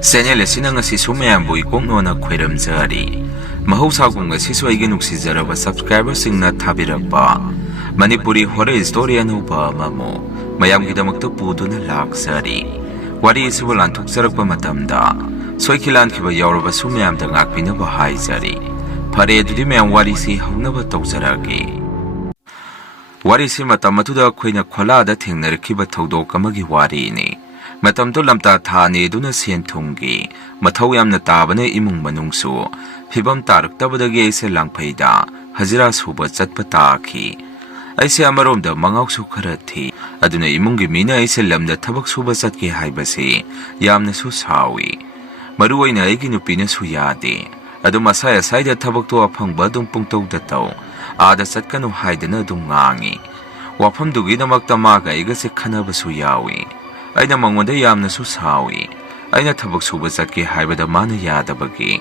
Channel asina ngasisu mayambu ikoknona khwairamjari. Mahausagung asisu aigi nuksizaraba subscriber singna thabirakpa Manipuri horror story anuba amamo mayamgidamakta puduna lakjari. Wari asibu lanthokjarakpa matamda soikilankhiba yaurabasu mayamda ngakpinaba haijari. Phare adudi mayam wari si haunaba tawjarage. Wari si matam aduda akhoi kholada thengnarakhiba thodok amagi wari ni. Matamto lamta thani duna sen thungi mathau yamna tabane imung manungsu phibam taraktabadagi aise langphaida hajira suba chatpa taakhi aise amaromda mangausu khara thi aduna imungi mina aise lamda thabak suba chatke haibase yamna su sawi maru oina aigi nupina su yade adu masaya saida thabak to aphangba dum pungtau da taw ada chatkanu haidana dum ngangi wafam dugi namakta maga iga se khanaba su yawi aina mangonda yamna su sawi aina thabak suba chatke haibada mana yadabagi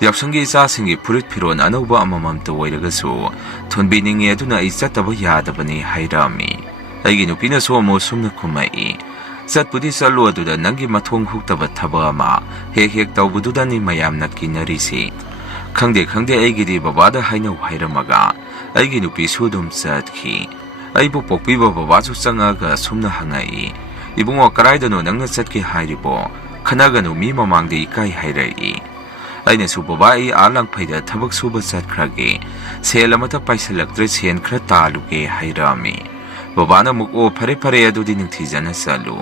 yapsangi isa singi purit phiron anauba amamam to oiragasu thonbiningi aduna ichataba yadabani hairami aigi nupina so mo sumna khumai chatpudi chalu aduda nangi mathong huktaba thaba ama hek tawbududani mayamna kinarisi khangde aigi di babada hainau hairamaga aigi nupi sudum chatkhi aibu pokpiba baba su changaga sumna hangai ibungo karaidano nangna chatke hairibo khanaganu mi mamangde ikai hairai aina su babai alang phaida thabak suba chatkrage selamata paisalaktre sen khra taluge hairami babana muko phare adudi ningthijana salu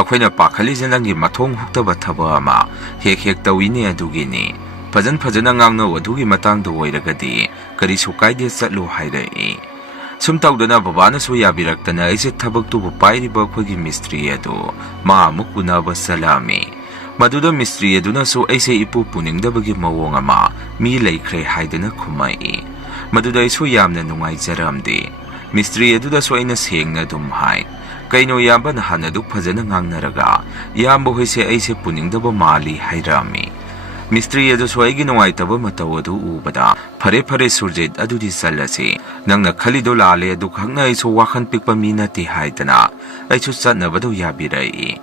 akhoina pakhali janangi mathong huktaba thaba ama hek tawini adugini fajana ngangna wadugi matang do oiragadi kari sukaide chatlu hairai sumtawdana babana su yabiraktana aise thabak tu pairiba khogi mistri adu ma mukuna basalami maduda mistri aduna su aise ipu puningdabagi mawong ama mi laikhre haidana khumai maduda isu yamna nungai jaramde mistri aduda su aina sengna dum hai kaino yamba hana duk fajana ngangnaraga yamba hoise aise puningdaba mali hairami Mistri adu suaigi nungai taba matawadu ubada phare surjet adudi salasi nangna khalido lale adu khangna iso wakhan pikpa minati haidana aichu chatnabadu yabirai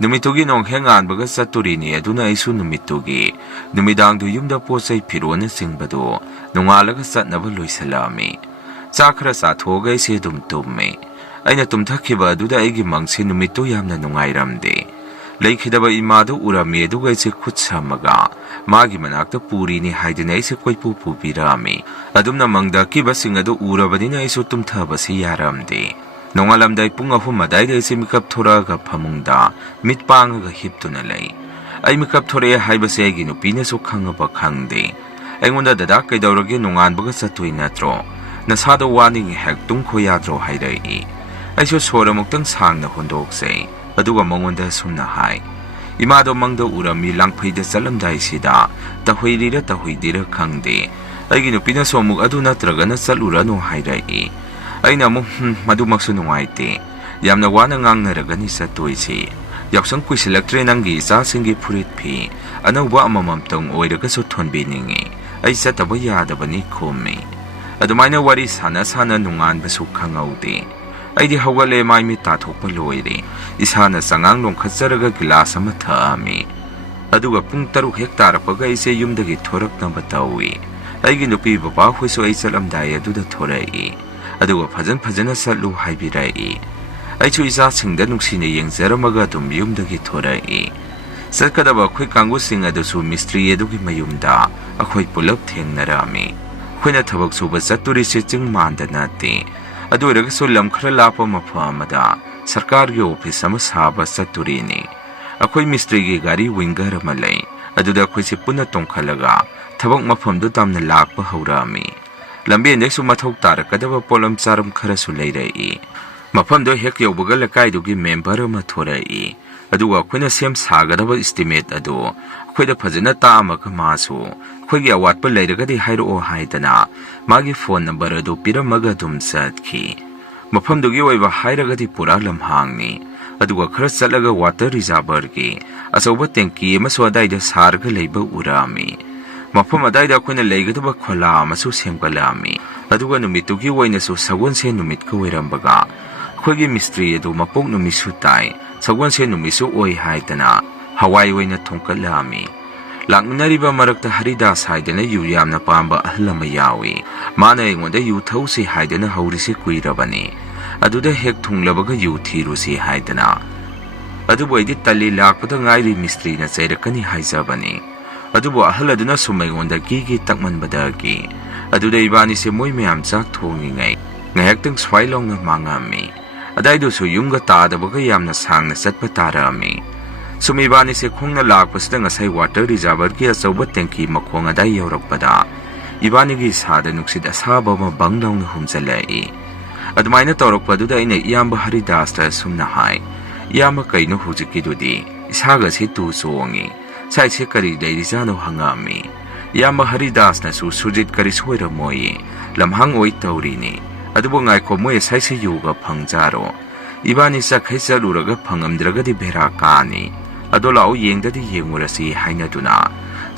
numitugi nong hengan baga chaturini aduna isu numitugi numidang du yumda posai phirona singbadu nungalaga chatnaba loisalami chakhra sathoga ise dum tumme aina tumthakhiba aduda aigi mangse numitu yamna nungairamde Laikhidaba imadu urami aduga ise khutchamaga magi manakta purini haidina ise koipu pupirami adumna mangda kibasing adu urabadina isu tumthabasi yaramde nongalamdai pung ahum madaida ise mikap thoraga phamungda mitpangaga hiptuna lei ai mikap thore haibase agi nupina su khangaba khangde aingonda dada kaidawrage nonganbaga chatui natro nasada waning hek tungkho yadro hairai aisu soramuktang sangna hondokse aduga mangonda sumna hai imado mangdo urami langphaida chalamdai sida tahuidira khangde aigi nupina somuk adu natragana chaluranu hairai aina mu madumaksu nungaite yamna wana ngangnaragani satoisi yaksang kuisilaktre nangi cha singi phurit phi anauba amamam tong oiraga su thonbiningi ai chataba yadabani khomi adumaina wari sana nungan basu khangaude aidi hawale mai mi ta thokpa loire isana sangang long khacharaga glass ama thami aduga pung 3 hektar paga ise yumdagi thorak na batawi aigi nupi baba huiso ai chalamdai aduda thorai aduga fajana salu haibirai aichu isa singda nuksine yengjaramaga dum yumdagi thorai sakadaba khoi kangu sing adusu mistri adugi mayumda akhoi pulap thengnarami khoina thabak suba chaturi se chingmanda nate adu raga sulam khra lapa mafamada sarkar ge office ama saba saturini akhoi mistri ge gari winger malai aduda akhoi se puna tongkhalaga thabak mafam du tamna lakpa haurami lambe neksu mathok tarakadaba polam charam khara su leirai mafam do hek yobaga lakai du gi member ama thorai aduga khoina sem sagadaba estimate adu khoida phajana ta amaka masu khoigi awatpa leiragadi hairo haidana magi phone number adu piramaga dum satki mafamdugi oiba hairagadi pura lamhangni aduga khara chalaga water reservoir gi asoba tanki amaso adaida sarga leiba urami mafam adaida khoina leigadaba khola amasu semgalami aduga numitugi oina su sagon se numit ka oirambaga khoigi mistri adu mapok numisu tai sagon se numisu oi haidana hawai oina thongkatlami lakminariba marakta Haridas haidana yu yamna pamba ahal ama yawi mana aingonda yu thausi haidana haurisi kuirabani aduda hek thunglabaga yu thirusi haidana adubu aidi tali lakpada ngairi mistri na chairakani haijabani adubu ahal aduna sumaigonda gigi takmanbadagi aduda ibani se moi meyam chak thongingai ngayaktang swailong na mangami adaidu su yumga tadabaga yamna sangna chatpa tarami Sumibani se khongna lakpasida ngasai water reservoir ki achauba tanki makhong adai yaurakpada ibani gi sada nuksid asaba ma bangdong na humjalai admaina tawrakpaduda ina iyamba Haridas ta sumna hai iyamba kaino hujiki dudi isaga se tu songi sai se kari dai jano hangami iyamba Haridas na su sujit kari soira moi lamhang oi tawrini adubo ngai ko moi sai se yuga phangjaro ibani sa khaisa luraga phangamdraga di bera kani adolao yengdadi yengurasi hainaduna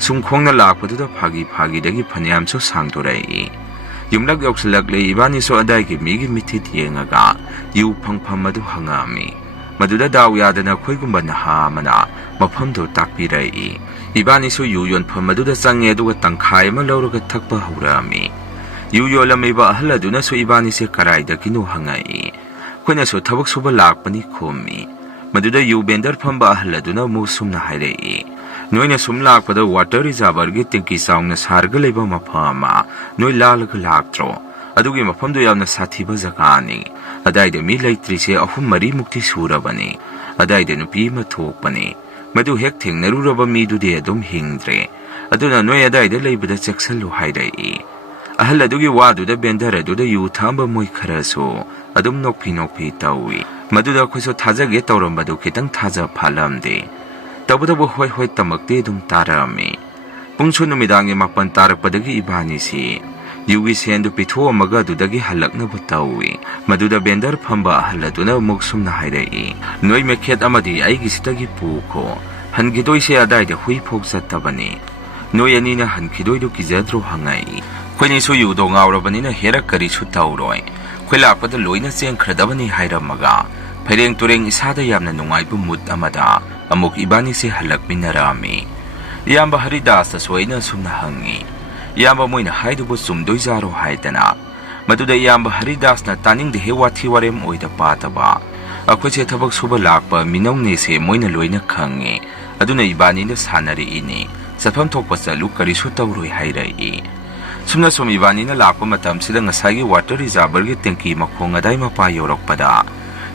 sumkhongna lakpaduda phagi dagi phanyam so sangdorai yumlak yokslak le ibani so adai gi migi mithit yengaga yu phangpham adu hangami maduda daw yadana khoigumba naha mana mafam do takpirai ibani so yu yon pham maduda change aduga tangkhai ma lawraga thakpa haurami yu yolameba ahladuna so ibani se karai da kinu hangai khoina so thabak suba lakpani khomi maduda yu bender phamba ahladuna mu sumna hairei noina sumlakpada water reservoir gi tinki saungna sarga leba mafama noi lalga laktro adugi mafam do yamna sathiba zakani adaida mi laitri se ahum mari mukti surabani adaida nupi ma thokpani madu hek thengnaruraba mi du de adum hingdre aduna noi adaida leibada cheksalu hairei ahal adugi wadu da bender aduda yu thamba moi kharaso adum nokpi tawi maduda khoiso thajage tawrambadu kitang thaja phalamde tabutabu hoi tamakte dum tarami pungsu numidangi mapan tarakpadagi ibani si yugi sendu pitho amaga dudagi halakna butawi maduda bender phamba haladuna muksumna hairei noi mekhet amadi aigi sitagi puko hangidoi se adai de hui phok sattabani noi anina hankidoi du kijadro hangai khoini su yudo ngawrabani na hera kari su tawroi khoilakpada loina cheng khradabani hairamaga Pereng tureng isada yamna nungai bu mut amada amuk ibani se halak minarami iyamba Haridas soina sumna hangi iyamba moina haidu bu sumdoi zaro haidana maduda iyamba Haridas na taning de hewa thiwarem oida pataba akhoi che thabak suba lakpa minong ne se moina loina khangi aduna ibani na sanari ini safam thokpa chalu kari su tawroi hairai sumna sum ibani na lakpa matam sida ngasagi water reservoir gi tanki makhong adai mapa yorokpada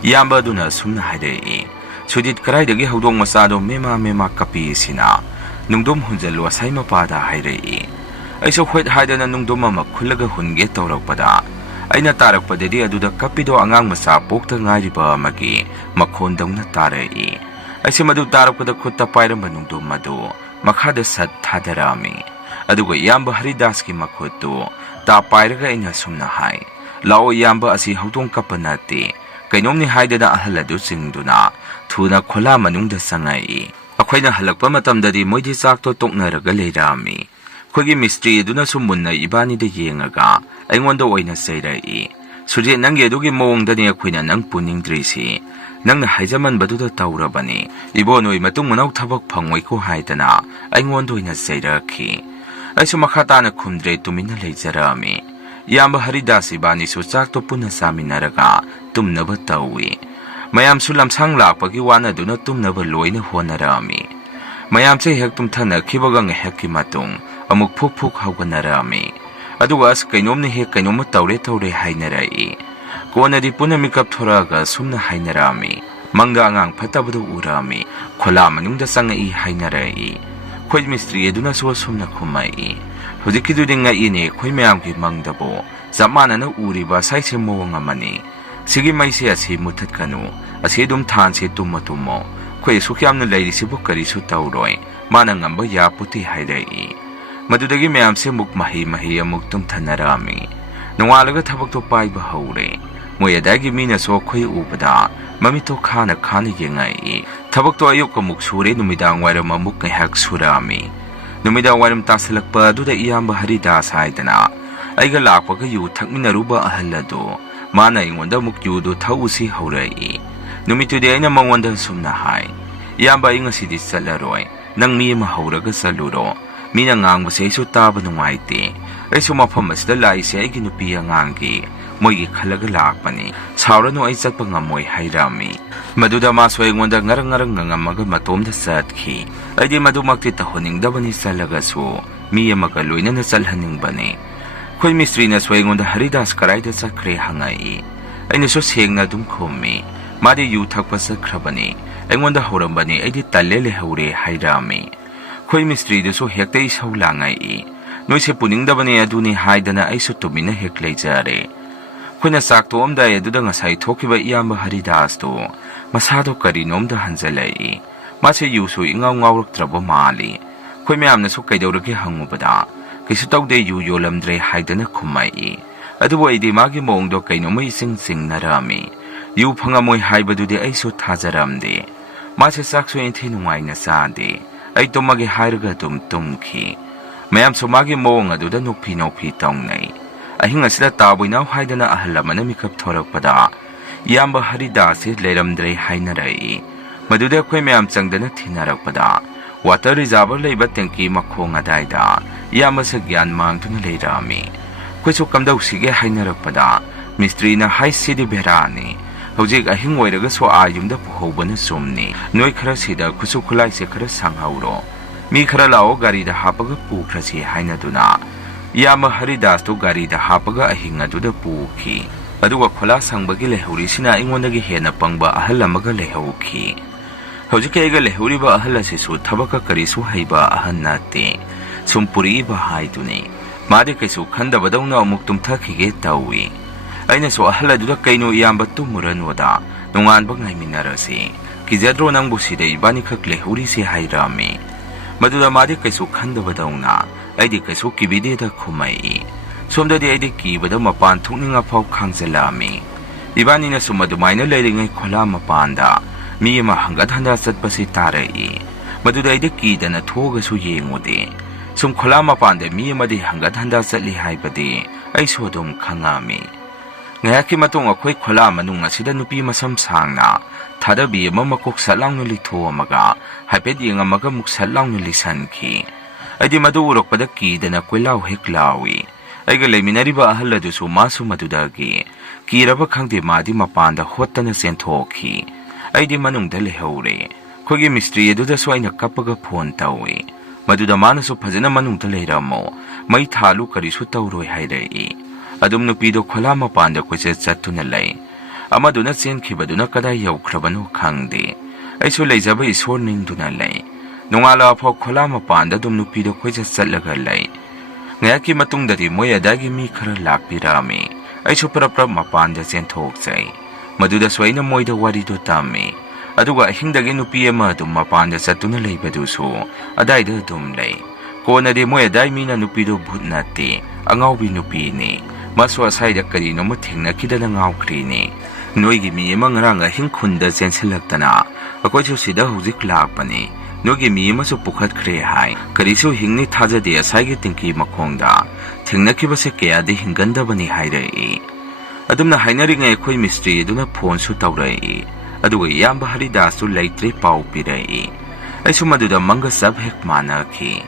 Yamba duna sumna hairei sudit karai dagi hodong masado mema kapi sina nungdom hunjal wasai mapada hairei aiso khwet haidana nungdom ma khulaga hunge tawrakpada aina tarakpadedi aduda kapido angang masa pokta ngairiba magi makhondongna tarei aise madu tarakpada khutta pairamba nungdom madu makhada sat thadarami aduga yamba Haridas ki makhotu ta pairaga ina sumna hai lao yamba asi hodong kapanati kainomni haidana ahaladu singduna thuna khola manungda sangai akhoina halakpa matamdadi moidi chakto toknaraga leirami khogi mistri aduna sumunna ibani de yengaga aingonda oina seirai suje nangi adugi mawongdani akhoina nang puningdrisi nangna haijaman baduda tawrabani ibonoi matung manau thabak phangoi ko haidana aingonda oina seirakhi aisu makhatana khumdre tumina leijarami Yamba Haridas ibani su chakto puna saminaraga tumnaba tawi mayam su lamsang lakpagi wana duna tumnaba loina honarami mayam che hek tumthana khibaga hek ki matung amuk phuk hauganarami aduga as kainomni hek kainoma tawre hainarai konadi puna mikap thoraga sumna hainarami mangda angang phatabadu urami khola manungda sangai hainarai khoi mistri aduna so sumna khumai Hujikidudi ngaine khoi mayam ki mangdabo zamana na uriba saise mowang amani sigi maise asi muthat kanu asi dum than se tummo khoi sukyam na lairi sibu kari su tawroi mana ngamba ya puti haidai madudagi mayam se muk mahi amuk tum thanarami nungalaga thabak to pai ba haure moyadagi mina so khoi ubada mamito khana yengai thabak to ayuk muk sure numidang wairam muk ngahak surami numida warim tasalakpa duda iyamba Haridas haidana aiga lakpaga yu thakminaruba ahaladu mana ingonda muk yu do thausi haurai numitude aina mangwanda sumna hai iyamba ay ngasidi satlaroy, nang mi ama hawraga saluro, mina ngangbase ayso taba nungayti, ayso mafam asida laise ay ginupi ang ngangi, mo'y khalaga lakpani, saurano ay satpangamoy hayrami. Maduda maso ay ngwanda ngarang-ngarang ngamaga matom da satki, ay di madumakti tahoning dabani salagaso, miya magaloy na nasalhaning bani. Koy mistri na sway ngwanda haridas karay da sa kre hangay, ay nasusiheng na dumkomi, madi yutak pa sa krabani, ay ngwanda horambani ay di talele haure hayrami. Koy mistri da so hekta isaw langay, noy si puning dabani aduni hayda na ay sutumi na heklay jare. Koy nasakto omday aduda nga say tokiba iyamba haridas to, masado karinom da hanzalay, masi yuso ingaw-ngawrak trabo mali. Koy mayam na so kaydawragi hangubada, kayso tawde yuyolamdre hayda na kumay. Aduwa ay di magi moong do kay no may sing-sing narami. Yu pangamoy haybadudi ay so tazaramdi. Masi sakso intinungay na sadi, ay tumagi hayraga tumtumki. Mayam so magi moong aduda nukpi-nukpi tawngnay. Ahing asila taboy na hayda na ahalaman na mikap thorak pada. Iyamba haridasi layramdre haynaray. Maduda ko'y mayam changda na tinarak pada. Water reservoir layba tengki makhong adayda. Iyamba sa gyan mangto na layrami. Ko'y so kamdaw sige haynarak pada. Mistri na hay sidi berani. Hawjik ahing wayraga so ayum da puhoba na sumni. Noy kara sida kusukulay si kara sanghawro. Mi kara lao gari da hapaga pukra si haynaduna. Iyama haridas to gari da hapaga ahing aduda puki. Aduwa khola sangbagi lehuri sina ingwandagi hena pangba ahal amaga lehauki. Hawjik ayga lehuri ba ahal asisu thabaka karisu hayba ahan nate. Sumpuri ba hayduni. Madi kaysu khandabadaw na amuk tumthakige tawi. Ayna so ahal aduda kayno iyamba tumuran wada. Nungan ba ngay minarasi. Kizadro nang busida ibani kak lehuri si hayrami. Maduda madi kaysu khandabadaw na. Ay di kayso kibide da kumay. Sumda di ay di kibada mapan thukni nga paw kangsalami. Ibani na sumadumay na layringay kola mapanda. Mi mahanggat handa sat pasi taray. Maduda ay di kida na thoga su yengudi. Sum kola mapanda mi madi hanggat handa sat lihay padi ay sodom kangami. Ngayaki matong ako'y kola manung asida nupi masamsang na. Tadabi mamakok sa lang nulito amaga. Haped yung amaga muksa lang nulisan ki. Ay di madurok padakida na kwilaw heklawi. Ay galay minariba ahal aduso maso madudagi. Kira ba kang di madi mapanda hota na sentoki. Ay di manong dalihawri. Kogi mistri aduda so ay nakapaga puntawi. Maduda manaso pazana manong dalira mo. May talo kariso tawroy hayray. Adum nupido kola mapanda ko siya sato nalay. Ama doon at siyan kibado na kadayaw krabano kang di. Ay so lay zabay isorning dunalay. Nung ala po kola mapanda dumnupido ko sa salagalay. Ngayaki matong dati mo yadagi mi karalak pirami. Ay suprapra mapanda siyan toksay. Maduda sway na mo'y da wari do tami. Aduga hingdagi nupiya madum mapanda sa tunalay baduso. Aday da dumlay. Ko na di mo yaday mi na nupido butnati. Ang aw binupini. Maswasay da kanino mating na kida ng aw krini. Noy gimi mang ranga hingkunda siyan silagtana. Ako'y susida huzik lakpani. Nogi mi maso pukhat kre hai. Kariso hingni taja de asay tingki makongda. Tingna ba si kaya di hingganda ba ni hayray. Adum na haynari nga ako'y mistri do na phone su tawray. Aduga iyamba haridas to laytre pau piray. Ay sumaduda mangga sab hekmana ki.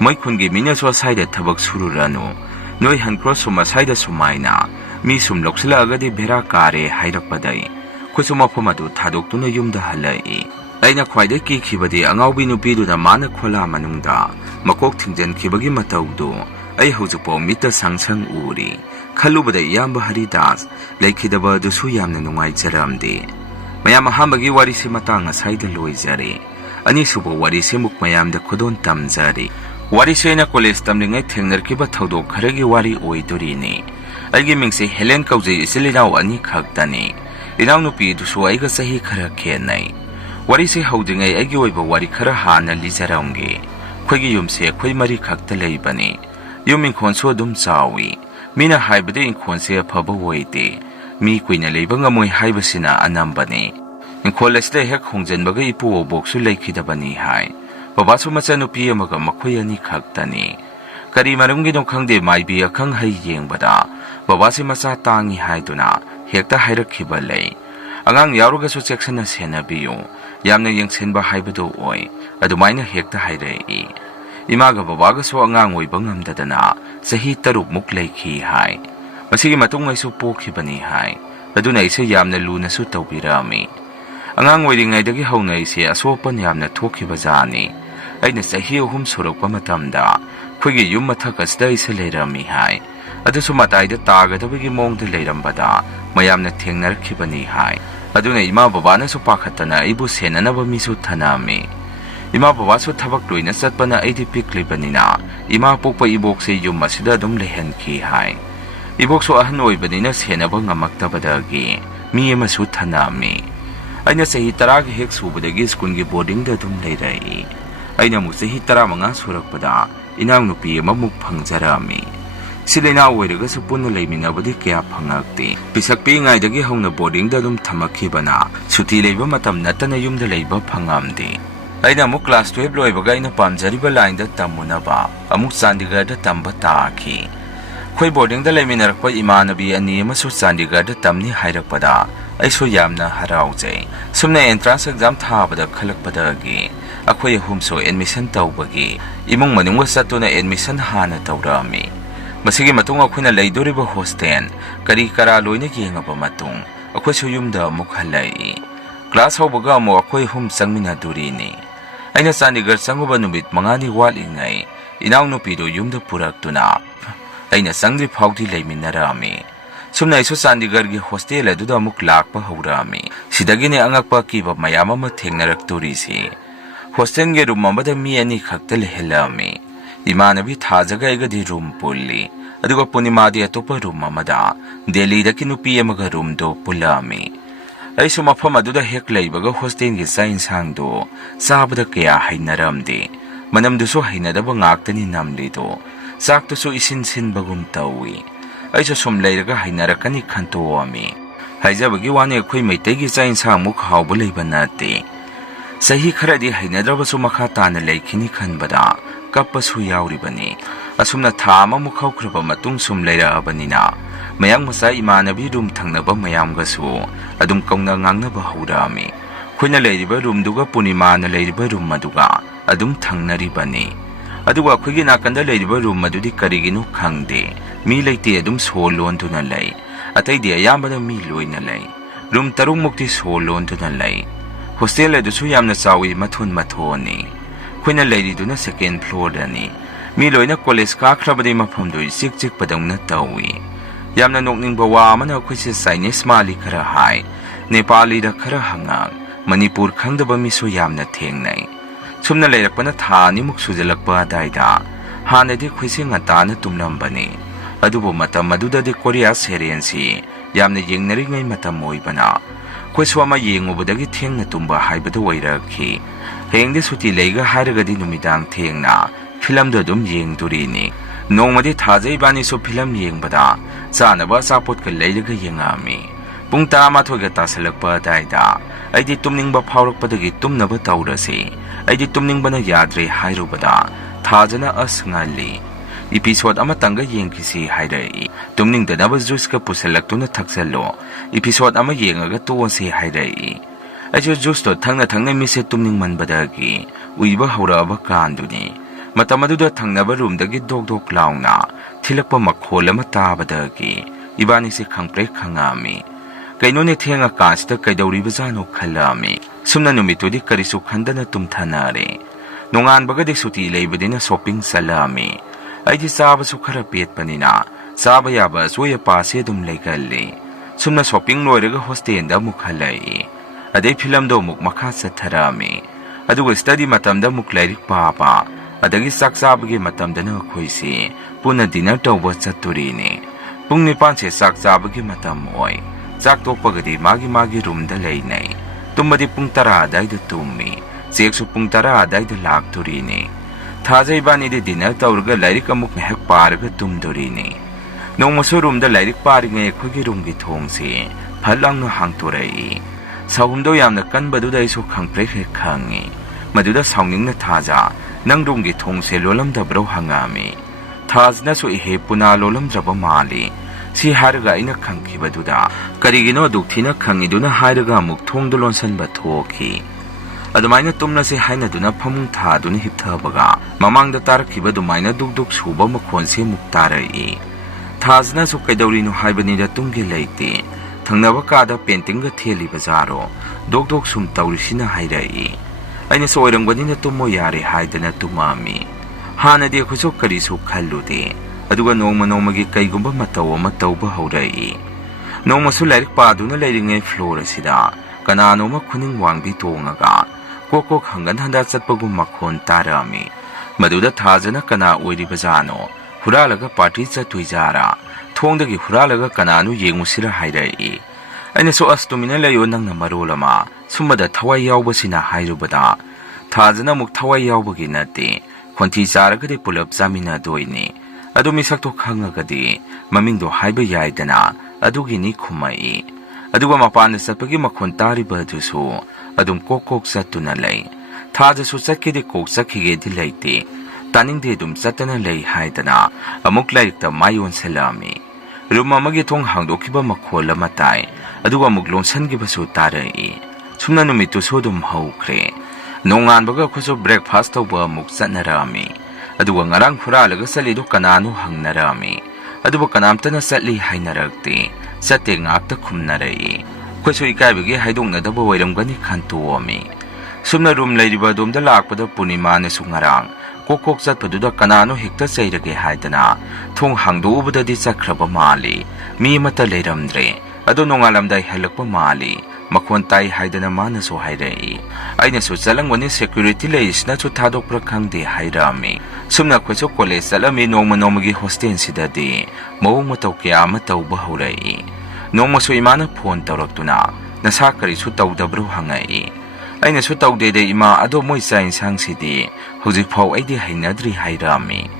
May kungi minaswa asay da tabag sururano. Noy hankros sumasay da sumayna. Mi sumlok sila agad bera kare hayrak paday. Kusuma pumadu tadok to na yumda halay. Ay na kwayda kikibadi ang aw binupido na mana kola manungda. Makok tingjan kibagi matawdo. Ay hawjuk po mita sangsang uri. Kalubada iyamba haridas. Laikidaba dusu yam na nungay jaramdi. Mayam mahamagi wari si matang asay da loy jari. Ani subo wari si mukmayam da kudon tam jari. Wari si na koles tamli ngay tingnar kiba tawdo karagi wari oy durini. Ay giming si Helen kauzay isilinaw ani kagtani. Inaw nupi dusu ay gasahi karakenay. Wari si haudingay ay giwayba wari karaha na lizaraunggi. Kwegi yumse kway mari kakta laybani. Yuming konso dum sawi. Mina haibade in konse apaba wayde. Mi kway na layba nga mo'y haiba sina anambani. In kolas da hek hongjan baga ipu o boksu laykidabani hai. Babaso matsanupi amaga makwaya ni kaktani. Kari marungi nung kang de maybi akang hay yeng bada. Babasi matsa tangi hai duna. Hekta hayrak hibalay. Angang yaruga so seksana senabiyo. ꯌꯥꯝꯅ ꯌꯦꯡꯁꯤꯟꯕ ꯍꯥꯏꯕꯗꯨ ꯑꯣꯏ ꯑꯗꯨꯃꯥꯏꯅ ꯍꯦꯛꯇ ꯍꯥꯏꯔꯛꯏ ꯏꯃꯥꯒ ꯕꯕꯥꯒꯁꯨ ꯑꯉꯥꯡ ꯑꯣꯏꯕ ꯉꯝꯗꯗꯅ ꯆꯍꯤ 6ꯃꯨꯛ ꯂꯩꯈꯤ ꯍꯥꯏ ꯃꯁꯤꯒꯤ ꯃꯇꯨꯡ ꯑꯩꯁꯨ ꯄꯣꯛꯈꯤꯕꯅꯤ ꯍꯥꯏ ꯑꯗꯨꯅ ꯑꯩꯁꯦ ꯌꯥꯝꯅ ꯂꯨꯅꯁꯨ ꯇꯧꯕꯤꯔꯝꯃꯤ ꯑꯉꯥꯡ ꯑꯣꯏꯔꯤꯉꯩꯗꯒꯤ ꯍꯧꯅ ꯑꯩꯁꯦ ꯑꯁꯣꯛꯄꯟ ꯌꯥꯝꯅ ꯊꯣꯛꯈꯤꯕꯖꯥꯠꯅꯤ ꯑꯩꯅ ꯆꯍꯤ 3 ꯁꯨꯔꯛꯄ ꯃꯇꯝꯗ ꯑꯩꯈꯣꯏꯒꯤ ꯌꯨꯝ ꯃꯊꯛ ꯑꯁꯤꯗ ꯑꯩꯁꯦ ꯂꯩꯔꯝꯃꯤ ꯍꯥꯏ ꯑꯗꯨꯁꯨ ꯃꯇꯥꯏꯗ ꯇꯥꯒꯗꯕꯒꯤ ꯃꯑꯣꯡꯗ ꯂꯩꯔꯝꯕꯗ ꯃꯌꯥꯝꯅ ꯊꯦꯡꯅꯔꯛꯈꯤꯕꯅꯤ ꯍꯥꯏ ꯑꯗꯨꯅ ꯏꯃꯥ ꯕꯕꯥꯅꯁꯨ ꯄꯥꯈꯠꯇꯅ ꯑꯩꯕꯨ ꯁꯦꯟꯅꯅꯕ ꯃꯤꯁꯨ ꯊꯅꯝꯃꯤ ꯏꯃꯥ ꯕꯕꯥꯁꯨ ꯊꯕꯛ ꯂꯣꯏꯅ ꯆꯠꯄꯅ ꯑꯩꯗꯤ ꯄꯤꯛꯂꯤꯕꯅꯤꯅ ꯏꯃꯥ ꯄꯣꯛꯄ ꯏꯕꯣꯛꯁꯦ ꯌꯨꯝ ꯑꯁꯤꯗ ꯑꯗꯨꯝ ꯂꯩꯍꯟꯈꯤ ꯍꯥꯏ ꯏꯕꯣꯛꯁꯨ ꯑꯍꯟ ꯑꯣꯏꯕꯅꯤꯅ ꯁꯦꯟꯅꯕ ꯉꯝꯃꯛꯇꯕꯗꯒꯤ ꯃꯤ ꯑꯃꯁꯨ ꯊꯅꯝꯃꯤ ꯑꯩꯅ ꯆꯍꯤ 10 ꯍꯦꯛ ꯁꯨꯕꯗꯒꯤ ꯁ꯭ꯀꯨꯜꯒꯤ ꯕꯣꯔꯗꯤꯡꯗ ꯑꯗꯨꯝ ꯂꯩꯔꯛꯏ ꯑꯩꯅ ꯑꯃꯨꯛ ꯆꯍꯤ 15 ꯁꯨꯔꯛꯄꯗ ꯏꯅꯥꯎꯅꯨꯄꯤ ꯑꯃꯃꯨꯛ ꯐꯪꯖꯔꯝꯃꯤ ꯁꯤꯂꯩꯅꯥ ꯑꯣꯏꯔꯒꯁꯨ ꯄꯨꯟꯅ ꯂꯩꯃꯤꯟꯅꯕꯗꯤ ꯀꯌꯥ ꯐꯪꯉꯛꯇꯦ ꯄꯤꯁꯛ ꯄꯤꯛꯏꯉꯩꯗꯒꯤ ꯍꯧꯅ ꯕꯣꯔꯗꯤꯡꯗ ꯑꯗꯨꯝ ꯊꯝꯃꯛꯈꯤꯕꯅ ꯁꯨꯇꯤ ꯂꯩꯕ ꯃꯇꯝ ꯅꯠꯇꯅ ꯌꯨꯝꯗ ꯂꯩꯕ ꯐꯪꯉꯝꯗꯦ ꯑꯩꯅ ꯑꯃꯨꯛ ꯀ꯭ꯂꯥꯁ 12 ꯂꯣꯏꯕꯒ ꯑꯩꯅ ꯄꯥꯝꯖꯔꯤꯕ ꯂꯥꯏꯟꯗ ꯇꯝꯃꯨꯅꯕ ꯑꯃꯨꯛ ꯆꯥꯟꯗꯤꯒꯔꯗ ꯇꯝꯕ ꯇꯥꯈꯤ ꯑꯩꯈꯣꯏ ꯕꯣꯔꯗꯤꯡꯗ ꯂꯩꯃꯤꯟꯅꯔꯛꯄ ꯏꯃꯥꯟꯅꯕꯤ ꯑꯅꯤ ꯑꯃꯁꯨ ꯆꯥꯟꯗꯤꯒꯔꯗ ꯇꯝꯅꯤ ꯍꯥꯏꯔꯛꯄꯗ ꯑꯩꯁꯨ ꯌꯥꯝꯅ ꯍꯔꯥꯎꯖꯩ ꯁꯨꯝꯅ ꯑꯦꯟꯇ꯭ꯔꯥꯟꯁ ꯑꯦꯛꯖꯥꯝ ꯊꯥꯕꯗ ꯈꯜꯂꯛꯄꯗꯒꯤ ꯑꯩꯈꯣꯏ ꯑꯍꯨꯝꯁꯨ ꯑꯦꯗꯃꯤꯁꯟ ꯇꯧꯕꯒꯤ ꯏꯃꯨꯡ ꯃꯅꯨꯡꯒ ꯆꯠꯇꯨꯅ ꯑꯦꯗꯃꯤꯁꯟ ꯍꯥꯟꯅ ꯇꯧꯔꯛꯑꯝꯃꯤ ꯃꯁꯤꯒꯤ ꯃꯇꯨꯡ ꯑꯩꯈꯣꯏꯅ ꯂꯩꯗꯣꯔꯤꯕ ꯍꯣꯁꯇꯦꯜ ꯀꯔꯤ ꯀꯔꯥ ꯂꯣꯏꯅ ꯌꯦꯡꯉꯕ ꯃꯇꯨꯡ ꯑꯩꯈꯣꯏꯁꯨ ꯌꯨꯝꯗ ꯑꯃꯨꯛ ꯍꯜꯂꯛꯏ ꯀ꯭ꯂꯥꯁ ꯍꯧꯕꯒ ꯑꯃꯨꯛ ꯑꯩꯈꯣꯏ ꯑꯍꯨꯝ ꯆꯪꯃꯤꯟꯅꯗꯣꯔꯤꯅꯤ ꯑꯩꯅ ꯆꯥꯟꯗꯤꯒꯔ ꯆꯪꯉꯨꯕ ꯅꯨꯃꯤꯠ 5ꯅꯤ ꯋꯥꯠꯂꯤꯉꯩ ꯏꯅꯥꯎꯅꯨꯄꯤꯗꯨ ꯌꯨꯝꯗ ꯄꯨꯔꯛꯇꯨꯅ ꯑꯩꯅ ꯆꯪꯗ꯭ꯔꯤ ꯐꯥꯎꯗꯤ ꯂꯩꯃꯤꯟꯅꯔꯛꯑꯝꯃꯤ ꯁꯨꯝꯅ ꯑꯩꯁꯨ ꯆꯥꯟꯗꯤꯒꯔꯒꯤ ꯍꯣꯁꯇꯦꯜ ꯑꯗꯨꯗ ꯑꯃꯨꯛ ꯂꯥꯛꯄ ꯍꯧꯔꯛꯑꯝꯃꯤ ꯁꯤꯗꯒꯤꯅꯦ ꯑꯉꯛꯄ ꯑꯀꯤꯕ ꯃꯌꯥꯝ ꯑꯃ ꯊꯦꯡꯅꯔꯛꯇꯣꯔꯤꯁꯤ ꯍꯣꯁꯇꯦꯜꯒꯤ ꯔꯨꯝ ꯑꯃꯗ ꯃꯤ 2 ꯈꯛꯇ ꯂꯩꯍꯜꯂꯛꯑꯝꯃꯤ ꯏꯃꯥꯟꯅꯕꯤ ꯊꯥꯖꯒ ꯑꯩꯒꯗꯤ ꯔꯨꯝ ꯄꯨꯜꯂꯤ ꯑꯗꯨꯒ ꯄꯨꯔꯅꯤꯃꯥꯗꯤ ꯑꯇꯣꯞꯄ ꯔꯨꯝ ꯑꯃꯗ ꯗꯦꯜꯂꯤꯗꯒꯤ ꯅꯨꯄꯤ ꯑꯃꯒ ꯔꯨꯝꯗꯣ ꯄꯨꯜꯂꯛꯑꯝꯃꯤ ꯑꯩꯁꯨ ꯃꯐꯝ ꯑꯗꯨꯗ ꯍꯦꯛ ꯂꯩꯕꯒ ꯍꯣꯁꯇꯦꯜꯒꯤ ꯆꯥꯛ ꯏꯟꯁꯥꯡꯗꯣ ꯆꯥꯕꯗ ꯀꯌꯥ ꯍꯩꯅꯔꯝꯗꯦ ꯃꯅꯝꯗꯨꯁꯨ ꯍꯩꯅꯗꯕ ꯉꯥꯛꯇꯅꯤ ꯅꯝꯂꯤꯗꯣ ꯆꯥꯛꯇꯨꯁꯨ ꯏꯁꯤꯟ ꯁꯤꯟꯕꯒꯨꯝ ꯇꯧꯏ ꯑꯩꯁꯨ ꯁꯨꯝ ꯂꯩꯔꯒ ꯍꯩꯅꯔꯛꯀꯅꯤ ꯈꯟꯇꯣꯛꯑꯝꯃꯤ ꯍꯥꯏꯖꯕꯒꯤ ꯋꯥꯅꯤ ꯑꯩꯈꯣꯏ ꯃꯩꯇꯩꯒꯤ ꯆꯥꯛ ꯏꯟꯁꯥꯡꯃꯨꯛ ꯍꯥꯎꯕ ꯂꯩꯕ ꯅꯠꯇꯦ ꯆꯍꯤ ꯈꯔꯗꯤ ꯍꯩꯅꯗ꯭ꯔꯕꯁꯨ ꯃꯈꯥ តាꯅ ꯂꯩꯈꯤꯅꯤ ꯈꯟꯕꯗ ꯀꯞꯄꯁꯨ ꯌꯥꯎꯔꯤꯕꯅꯤ ꯑꯁꯨꯝꯅ ꯊꯥ ꯑꯃꯃꯨꯛ ꯍꯧꯈ꯭ꯔꯕ ꯃꯇꯨꯡ ꯁꯨꯝ ꯂꯩꯔꯛꯑꯕꯅꯤꯅ ꯃꯌꯥꯡ ꯃꯆꯥ ꯏꯃꯥꯟꯅꯕꯤ ꯔꯨꯝ ꯊꯪꯅꯕ ꯃꯌꯥꯝꯒꯁꯨ ꯑꯗꯨꯝ ꯀꯧꯅ ꯉꯥꯡꯅꯕ ꯍꯧꯔꯛꯑꯝꯃꯤ ꯑꯩꯈꯣꯏꯅ ꯂꯩꯔꯤꯕ ꯔꯨꯝꯗꯨꯒ ꯄꯨꯔꯅꯤꯃꯥꯅ ꯂꯩꯔꯤꯕ ꯔꯨꯝ ꯑꯗꯨꯒ ꯑꯗꯨꯝ ꯊꯪꯅꯔꯤꯕꯅꯤ ꯑꯗꯨꯒ ꯑꯩꯈꯣꯏꯒꯤ ꯅꯥꯀꯟꯗ ꯂꯩꯔꯤꯕ ꯔꯨꯝ ꯑꯗꯨꯗꯤ ꯀꯔꯤꯒꯤꯅꯣ ꯈꯪꯗꯦ ꯃꯤ ꯂꯩꯇꯦ ꯑꯗꯨꯝ ꯁꯣ ꯂꯣꯟꯗꯨꯅ ꯂꯩ ꯑꯇꯩꯗꯤ ꯑꯌꯥꯝꯕꯅ ꯃꯤ ꯂꯣꯏꯅ ꯂꯩ ꯔꯨꯝ 3ꯃꯨꯛꯇꯤ ꯁꯣ ꯂꯣꯟꯗꯨꯅ ꯂꯩ ꯍꯣꯁꯇꯦꯜ ꯑꯗꯨꯁꯨ ꯌꯥꯝꯅ ꯆꯥꯎꯏ ꯃꯊꯣꯟ ꯃꯊꯣꯟꯅꯤ ꯑꯩꯈꯣꯏꯅ ꯂꯩꯔꯤꯗꯨꯅ 2nd ꯐ꯭ꯂꯣꯔꯗꯅꯤ ꯃꯤ ꯂꯣꯏꯅ ꯀꯣꯂꯦꯖ ꯀꯥꯈ꯭ꯔꯕꯗꯤ ꯃꯐꯝꯗꯨ ꯏꯆꯤꯛ ꯆꯤꯛꯄꯗꯧꯅ ꯇꯧꯏ ꯌꯥꯝꯅ ꯅꯣꯛꯅꯤꯡꯕ ꯋꯥ ꯑꯃꯅ ꯑꯩꯈꯣꯏꯁꯦ ꯆꯥꯏꯅꯤꯁ ꯃꯥꯜꯂꯤ ꯈꯔ ꯍꯥꯏ ꯅꯦꯄꯥꯂꯤꯗ ꯈꯔ ꯍꯪꯉꯛ ꯃꯅꯤꯄꯨꯔ ꯈꯪꯗꯕ ꯃꯤꯁꯨ ꯌꯥꯝꯅ ꯊꯦꯡꯅꯩ ꯁꯨꯝꯅ ꯂꯩꯔꯛꯄꯅ ꯊꯥ 2ꯃꯨꯛ ꯁꯨꯖꯜꯂꯛꯄ ꯑꯗꯥꯏꯗ ꯍꯥꯟꯅꯗꯤ ꯑꯩꯈꯣꯏꯁꯦ ꯉꯟꯇꯥꯅ ꯇꯨꯝꯂꯝꯕꯅꯤ ꯑꯗꯨꯕꯨ ꯃꯇꯝ ꯑꯗꯨꯗꯗꯤ ꯀꯣꯔꯤꯌꯥ ꯁꯦꯔꯤꯌꯜꯁꯤ ꯌꯥꯝꯅ ꯌꯦꯡꯅꯔꯤꯉꯩ ꯃꯇꯝ ꯑꯣꯏꯕꯅ ꯑꯩꯈꯣꯏꯁꯨ ꯑꯃ ꯌꯦꯡꯉꯨꯕꯗꯒꯤ ꯊꯦꯡꯅ ꯇꯨꯝꯕ ꯍꯥꯏꯕꯗꯨ ꯑꯣꯏꯔꯛꯈꯤ ꯍꯌꯦꯡꯗꯤ ꯁꯨꯇꯤ ꯂꯩꯒ ꯍꯥꯏꯔꯒꯗꯤ ꯅꯨꯃꯤꯗꯥꯡ ꯊꯦꯡꯅ ꯐꯤꯂꯝꯗꯨ ꯑꯗꯨꯝ ꯌꯦꯡꯗꯣꯔꯤꯅꯤ ꯅꯣꯡꯃꯗꯤ ꯊꯥꯖ ꯏꯕꯥꯅꯤꯁꯨ ꯐꯤꯂꯝ ꯌꯦꯡꯕꯗ ꯆꯥꯅꯕ ꯑꯆꯥꯄꯣꯠꯀ ꯂꯩꯔꯒ ꯌꯦꯡꯉꯛꯑꯝꯃꯤ ꯄꯨꯡ 11ꯒ ꯇꯥꯁꯜꯂꯛꯄ ꯑꯗꯥꯏꯗ ꯑꯩꯗꯤ ꯇꯨꯝꯅꯤꯡꯕ ꯐꯥꯎꯔꯛꯄꯗꯒꯤ ꯇꯨꯝꯅꯕ ꯇꯧꯔꯁꯤ ꯑꯩꯗꯤ ꯇꯨꯝꯅꯤꯡꯕꯅ ꯌꯥꯗ꯭ꯔꯦ ꯍꯥꯏꯔꯨꯕꯗ ꯊꯥꯖꯅ ꯑꯁ ꯉꯜꯂꯤ ꯏꯄꯤꯁꯣꯗ ꯑꯃꯇꯪꯒ ꯌꯦꯡꯈꯤꯁꯤ ꯍꯥꯏꯔꯛꯏ ꯇꯨꯝꯅꯤꯡꯗꯅꯕ ꯖꯨꯁꯀ ꯄꯨꯁꯜꯂꯛꯇꯨꯅ ꯊꯛꯆꯜꯂꯣ ꯏꯄꯤꯁꯣꯗ ꯑꯃ ꯌꯦꯡꯉꯒ ꯇꯣꯛꯑꯁꯤ ꯍꯥꯏꯔꯛꯏ ꯑꯩꯁꯨ ꯖꯨꯁꯇꯣ ꯊꯛꯅ ꯊꯛꯅ ꯃꯤꯠꯁꯦ ꯇꯨꯝꯅꯤꯡꯃꯟꯕꯗꯒꯤ ꯎꯏꯕ ꯍꯧꯔꯛꯑꯕ ꯀꯥꯟꯗꯨꯅꯤ ꯃꯇꯝ ꯑꯗꯨꯗ ꯊꯪꯅꯕ ꯔꯨꯝꯗꯒꯤ ꯗꯣꯛ ꯗꯣꯛ ꯂꯥꯎꯅ ꯊꯤꯜꯂꯛꯄ ꯃꯈꯣꯜ ꯑꯃ ꯇꯥꯕꯗꯒꯤ ꯏꯕꯥꯅꯤꯁꯦ ꯈꯪꯄ꯭ꯔꯦꯛ ꯈꯪꯉꯛꯑꯝꯃꯤ ꯀꯩꯅꯣꯅꯦ ꯊꯦꯡꯉꯀꯥꯟꯁꯤꯗ ꯀꯩꯗꯧꯔꯤꯕꯖꯥꯠꯅꯣ ꯈꯜꯂꯛꯑꯝꯃꯤ ꯁꯨꯝꯅ ꯅꯨꯃꯤꯠꯇꯨꯗꯤ ꯀꯔꯤꯁꯨ ꯈꯟꯗꯅ ꯇꯨꯝꯊꯅꯔꯦ ꯅꯣꯡꯉꯥꯟꯕꯒꯗꯤ ꯁꯨꯇꯤ ꯂꯩꯕꯅꯤꯅ ꯁꯣꯄꯤꯡ ꯆꯠꯂꯛꯑꯝꯃꯤ ꯑꯩꯗꯤ ꯆꯥꯕꯁꯨ ꯈꯔ ꯄꯦꯠꯄꯅꯤ나 ꯆꯥꯕ ꯌꯥꯕ ꯑꯆꯣꯏ ꯑꯄꯥꯁꯦ ꯑꯗꯨꯝ ꯂꯩꯒꯜꯂꯤ ꯁꯨꯝꯅ ꯁꯣꯄꯤꯡ ꯂꯣꯏꯔꯒ ꯍꯣꯁꯇꯦꯜꯗ ꯑꯃꯨꯛ ꯍꯜꯂꯛꯏ ꯑꯗꯩ ꯐꯤꯂꯝꯗꯣ ꯑꯃꯨꯛ ꯃꯈꯥ ꯆꯠꯊꯔꯛꯑꯝꯃꯤ ꯑꯗꯨꯒ ꯁ꯭ꯇꯗꯤ ꯃꯇꯝꯗ ꯑꯃꯨꯛ ꯂꯥꯏꯔꯤꯛ ꯄꯥꯕ ꯑꯗꯒꯤ ꯆꯥꯛ ꯆꯥꯕꯒꯤ ꯃꯇꯝꯗꯅ ꯑꯩꯈꯣꯏꯁꯤ ꯄꯨꯟꯅ ꯗꯤꯅꯔ ꯇꯧꯕ ꯆꯠꯇꯣꯔꯤꯅꯤ ꯄꯨꯡ 9ꯁꯦ ꯆꯥꯛ ꯆꯥꯕꯒꯤ ꯃꯇꯝ ꯑꯣꯏ ꯆꯥꯛ ꯇꯣꯛꯄꯒꯗꯤ ꯃꯥꯒꯤ ꯔꯨꯝꯗ ꯂꯩꯅꯩ ꯇꯨꯝꯕꯗꯤ ꯄꯨꯡ 10 ꯑꯗꯥꯏꯗ ꯇꯨꯝꯃꯤ ꯆꯦꯛꯁꯨ ꯄꯨꯡ 10 ꯑꯗꯥꯏꯗ ꯂꯥꯛꯇꯣꯔꯤꯅꯤ ꯊꯥꯖ ꯏꯕꯥꯅꯤꯗꯤ ꯗꯤꯅꯔ ꯇꯧꯔꯒ ꯂꯥꯏꯔꯤꯛ ꯑꯃꯨꯛ ꯉꯥꯏꯍꯥꯛ ꯄꯥꯔꯒ ꯇꯨꯝꯗꯣꯔꯤꯅꯤ ꯅꯣꯡꯃꯁꯨ ꯔꯨꯝꯗ ꯂꯥꯏꯔꯤꯛ ꯄꯥꯔꯤꯉꯩ ꯑꯩꯈꯣꯏꯒꯤ ꯔꯨꯝꯒꯤ ꯊꯣꯡꯁꯤ ꯐꯠ ꯂꯥꯎꯅ ꯍꯥꯡꯇꯣꯔꯛꯏ ꯁꯥꯎꯍꯨꯝꯗꯣ ꯌꯥꯝꯅ ꯀꯟꯕꯗꯨꯗ ꯑꯩꯁꯨ ꯈꯪꯄ꯭ꯔꯦꯛ ꯍꯦꯛ ꯈꯪꯉꯤ ꯃꯗꯨꯗ ꯁꯥꯎꯅꯤꯡꯅ ꯊꯥꯖ ꯅꯪ ꯔꯨꯝꯒꯤ ꯊꯣꯡꯁꯦ ꯂꯣꯜꯂꯝꯗꯕ꯭ꯔꯣ ꯍꯪꯉꯛꯑꯝꯃꯤ ꯊꯥꯖꯅꯁꯨ ꯏꯍꯦ ꯄꯨꯅꯥ ꯂꯣꯜꯂꯝꯗ꯭ꯔꯕ ꯃꯥꯜꯂꯤ ꯁꯤ ꯍꯥꯏꯔꯒ ꯑꯩꯅ ꯈꯪꯈꯤꯕꯗꯨꯗ ꯀꯔꯤꯒꯤꯅꯣ ꯑꯗꯨꯛ ꯊꯤꯅ ꯈꯪꯉꯤꯗꯨꯅ ꯍꯥꯏꯔꯒ ꯑꯃꯨꯛ ꯊꯣꯡꯗꯣ ꯂꯣꯟꯁꯟꯕ ꯊꯣꯛꯈꯤ ꯑꯗꯨꯃꯥꯏꯅ ꯇꯨꯝꯂꯁꯤ ꯍꯥꯏꯅꯗꯨꯅ ꯐꯃꯨꯡ ꯊꯥꯗꯨꯅ ꯍꯤꯞꯊꯕꯒ ꯃꯃꯥꯡꯗ ꯇꯥꯔꯛꯈꯤꯕ ꯑꯗꯨꯃꯥꯏꯅ ꯗꯨꯛ ꯗꯨꯛ ꯁꯨꯕ ꯃꯈꯣꯟꯁꯤ ꯑꯃꯨꯛ ꯇꯥꯔꯛꯏ꯫ ꯊꯥꯖꯅꯁꯨ ꯀꯩꯗꯧꯔꯤꯅꯣ ꯍꯥꯏꯕꯅꯤꯗ ꯇꯨꯝꯒꯦ ꯂꯩꯇꯦ, ꯊꯪꯅꯕ ꯀꯥꯗ ꯄꯦꯟꯇꯤꯡꯒ ꯊꯦꯜꯂꯤꯕꯖꯥꯔꯣ, ꯗꯣꯛ ꯗꯣꯛ ꯁꯨꯝ ꯇꯧꯔꯤꯁꯤꯅ ꯍꯥꯏꯔꯛꯏ꯫ ꯑꯩꯅꯁꯨ ꯑꯣꯏꯔꯝꯒꯅꯤꯅ ꯇꯨꯝꯃꯣ ꯌꯥꯔꯦ ꯍꯥꯏꯗꯅ ꯇꯨꯝꯃꯝꯃꯤ꯫ ꯍꯥꯟꯅꯗꯤ ꯑꯩꯈꯣꯏꯁꯨ ꯀꯔꯤꯁꯨ ꯈꯜꯂꯨꯗꯦ, ꯑꯗꯨꯒ ꯅꯣꯡꯃ ꯅꯣꯡꯃꯒꯤ ꯀꯩꯒꯨꯝꯕ ꯃꯇꯧ ꯑꯃ ꯇꯧꯕ ꯍꯧꯔꯛꯏ꯫ ꯅꯣꯡꯃꯁꯨ ꯂꯥꯏꯔꯤꯛ ꯄꯥꯗꯨꯅ ꯂꯩꯔꯤꯉꯩ ꯐ꯭ꯂꯣꯔ ꯑꯁꯤꯗ ꯀꯅꯥꯅꯣꯃ ꯈꯨꯅꯤꯡ ꯋꯥꯡꯕꯤ ꯇꯣꯡꯉꯒ ꯀꯣꯛ ꯀꯣꯛ ꯍꯪꯒꯠ ꯍꯟꯗ ꯆꯠꯄꯒꯨꯝ ꯃꯈꯣꯟ ꯇꯥꯔꯛꯑꯝꯃꯤ꯫ ꯃꯗꯨꯗ ꯊꯥꯖꯅ ꯀꯅꯥ ꯑꯣꯏꯔꯤꯕꯖꯥꯠꯅꯣ, ꯍꯨꯔꯥꯜꯂꯒ ꯄꯥꯔꯇꯤ ꯆꯠꯇꯣꯏꯖꯥꯔꯥ, ꯊꯣꯡꯗꯒꯤ ꯍꯨꯔꯥꯜꯂꯒ ꯀꯅꯥꯅꯣ ꯌꯦꯡꯉꯨꯁꯤꯔ ꯍꯥꯏꯔꯛꯏ꯫ ꯑꯩꯅꯁꯨ ꯑꯁ ꯇꯨꯃꯤꯟꯅ ꯂꯩꯌꯣ ꯅꯪꯅ ꯃꯔꯣꯜ ꯑꯃ, ꯁꯨꯝꯕꯗ ꯊꯋꯥꯏ ꯌꯥꯎꯕꯁꯤꯅ ꯍꯥꯏꯔꯨꯕꯗ ꯊꯥꯖꯅ ꯑꯃꯨꯛ ꯊꯋꯥꯏ ꯌꯥꯎꯕꯒꯤ ꯅꯠꯇꯦ, ꯈꯣꯟꯊꯤ ꯆꯥꯔꯒꯗꯤ ꯄꯨꯂꯞ ꯆꯥꯃꯤꯟꯅꯗꯣꯏꯅꯤ, ꯑꯗꯨ ꯃꯤꯁꯛꯇꯣ ꯈꯪꯉꯒꯗꯤ ꯃꯃꯤꯡꯗꯣ ꯍꯥꯏꯕ ꯌꯥꯏꯗꯅ, ꯑꯗꯨꯒꯤꯅꯤ ꯈꯨꯝꯃꯛꯏ꯫ ꯑꯗꯨꯒ ꯃꯄꯥꯟꯗ ꯆꯠꯄꯒꯤ ꯃꯈꯣꯟ ꯇꯥꯔꯤꯕ ꯑꯗꯨꯁꯨ ꯑꯗꯨꯝ ꯀꯣꯛ ꯀꯣꯛ ꯆꯠꯇꯨꯅ ꯂꯩ꯫ ꯊꯥꯖꯁꯨ ꯆꯠꯈꯤꯗꯤ ꯀꯣꯛ ꯆꯠꯈꯤꯒꯦꯗꯤ ꯂꯩꯇꯦ, ꯇꯥꯅꯤꯡꯗꯦ ꯑꯗꯨꯝ ꯆꯠꯇꯅ ꯂꯩ ꯍꯥꯏꯗꯅ ꯑꯃꯨꯛ ꯂꯥꯏꯔꯤꯛꯇ ꯃꯥꯏ ꯑꯣꯟꯁꯤꯜꯂꯛꯑꯝꯃꯤ꯫ ꯔꯨꯝ ꯑꯃꯒꯤ ꯊꯣꯡ ꯍꯥꯡꯗꯣꯛꯈꯤꯕ ꯃꯈꯣꯜ ꯑꯃ ꯇꯥꯏ, ꯑꯗꯨꯒ ꯑꯃꯨꯛ ꯂꯣꯟꯁꯤꯟꯈꯤꯕꯁꯨ ꯇꯥꯔꯛꯏ꯫ ꯁꯨꯝꯅ ꯅꯨꯃꯤꯠꯇꯨꯁꯨ ꯑꯗꯨꯝ ꯍꯧꯈ꯭ꯔꯦ꯫ ꯅꯣꯡꯉꯥꯟꯕꯒ ꯑꯩꯈꯣꯏꯁꯨ ꯕ꯭ꯔꯦꯛꯐꯥꯁ ꯇꯧꯕ ꯑꯃꯨꯛ ꯆꯠꯅꯔꯛꯑꯝꯃꯤ꯫ ꯑꯗꯨꯒ ꯉꯔꯥꯡ ꯍꯨꯔꯥꯜꯂꯒ ꯆꯠꯂꯤꯗꯨ ꯀꯅꯥꯅꯣ ꯍꯪꯅꯔꯛꯑꯝꯃꯤ꯫ ꯑꯗꯨꯕꯨ ꯀꯅꯥꯝꯇꯅ ꯆꯠꯂꯤ ꯍꯥꯏꯅꯔꯛꯇꯦ, ꯆꯠꯇꯦ ꯉꯥꯛꯇ ꯈꯨꯝꯅꯔꯛꯏ꯫ ꯑꯩꯈꯣꯏꯁꯨ ꯏꯀꯥꯏꯕꯒꯤ ꯍꯥꯏꯗꯣꯛꯅꯗꯕ ꯑꯣꯏꯔꯝꯒꯅꯤ ꯈꯟꯇꯣꯛꯑꯝꯃꯤ꯫ ꯁꯨꯝꯅ ꯔꯨꯝ ꯂꯩꯔꯤꯕ ꯑꯗꯣꯝꯗ ꯂꯥꯛꯄꯗ ꯄꯨꯔꯅꯤꯃꯥꯅꯁꯨ ꯉꯔꯥꯡ ꯀꯣꯛ ꯀꯣꯛ ꯆꯠꯄꯗꯨꯗ ꯀꯅꯥꯅꯣ ꯍꯦꯛꯇ ꯆꯩꯔꯒꯦ ꯍꯥꯏꯗꯅ ꯊꯣꯡ ꯍꯥꯡꯗꯣꯛꯎꯕꯗꯗꯤ ꯆꯠꯈ꯭ꯔꯕ ꯃꯥꯜꯂꯤ, ꯃꯤ ꯑꯃꯠꯇ ꯂꯩꯔꯝꯗ꯭ꯔꯦ, ꯑꯗꯣ ꯅꯣꯡꯉꯥꯜꯂꯝꯗꯥꯏ ꯍꯜꯂꯛꯄ ꯃꯥꯜꯂꯤ, ꯃꯈꯣꯟ ꯇꯥꯏ ꯍꯥꯏꯗꯅ ꯃꯥꯅꯁꯨ ꯍꯥꯏꯔꯛꯏ꯫ ꯑꯩꯅꯁꯨ ꯆꯠꯂꯝꯒꯅꯤ, ꯁꯦꯀ꯭ꯌꯨꯔꯤꯇꯤ ꯂꯩꯔꯤꯁꯤꯅꯁꯨ ꯊꯥꯗꯣꯛꯄ꯭ꯔꯥ ꯈꯪꯗꯦ ꯍꯥꯏꯔꯛꯑꯝꯃꯤ꯫ ꯁꯨꯝꯅ ꯑꯩꯈꯣꯏꯁꯨ ꯀꯣꯂꯦꯖ ꯆꯠꯂꯝꯃꯤ꯫ ꯅꯣꯡꯃ ꯅꯣꯡꯃꯒꯤ ꯍꯣꯁꯇꯦꯜꯁꯤꯗꯗꯤ ꯃꯑꯣꯡ ꯃꯇꯧ ꯀꯌꯥ ꯑꯃ ꯇꯧꯕ ꯍꯧꯔꯛꯏ꯫ ꯅꯣꯡꯃꯁꯨ ꯏꯃꯥꯅ ꯐꯣꯟ ꯇꯧꯔꯛꯇꯨꯅ ꯅꯁꯥ ꯀꯔꯤꯁꯨ ꯇꯧꯗꯕ꯭ꯔꯣ ꯍꯪꯉꯛꯏ꯫ ꯑꯩꯅꯁꯨ ꯇꯧꯗꯦꯗ ꯏꯃꯥ, ꯑꯗꯣ ꯃꯣꯏ ꯆꯥꯛ ꯏꯟꯁꯥꯡꯁꯤꯗꯤ ꯍꯧꯖꯤꯛꯐꯥꯎ ꯑꯩꯗꯤ ꯍꯩꯅꯗ꯭ꯔꯤ ꯍꯥꯏꯔꯛꯑꯝꯃꯤ꯫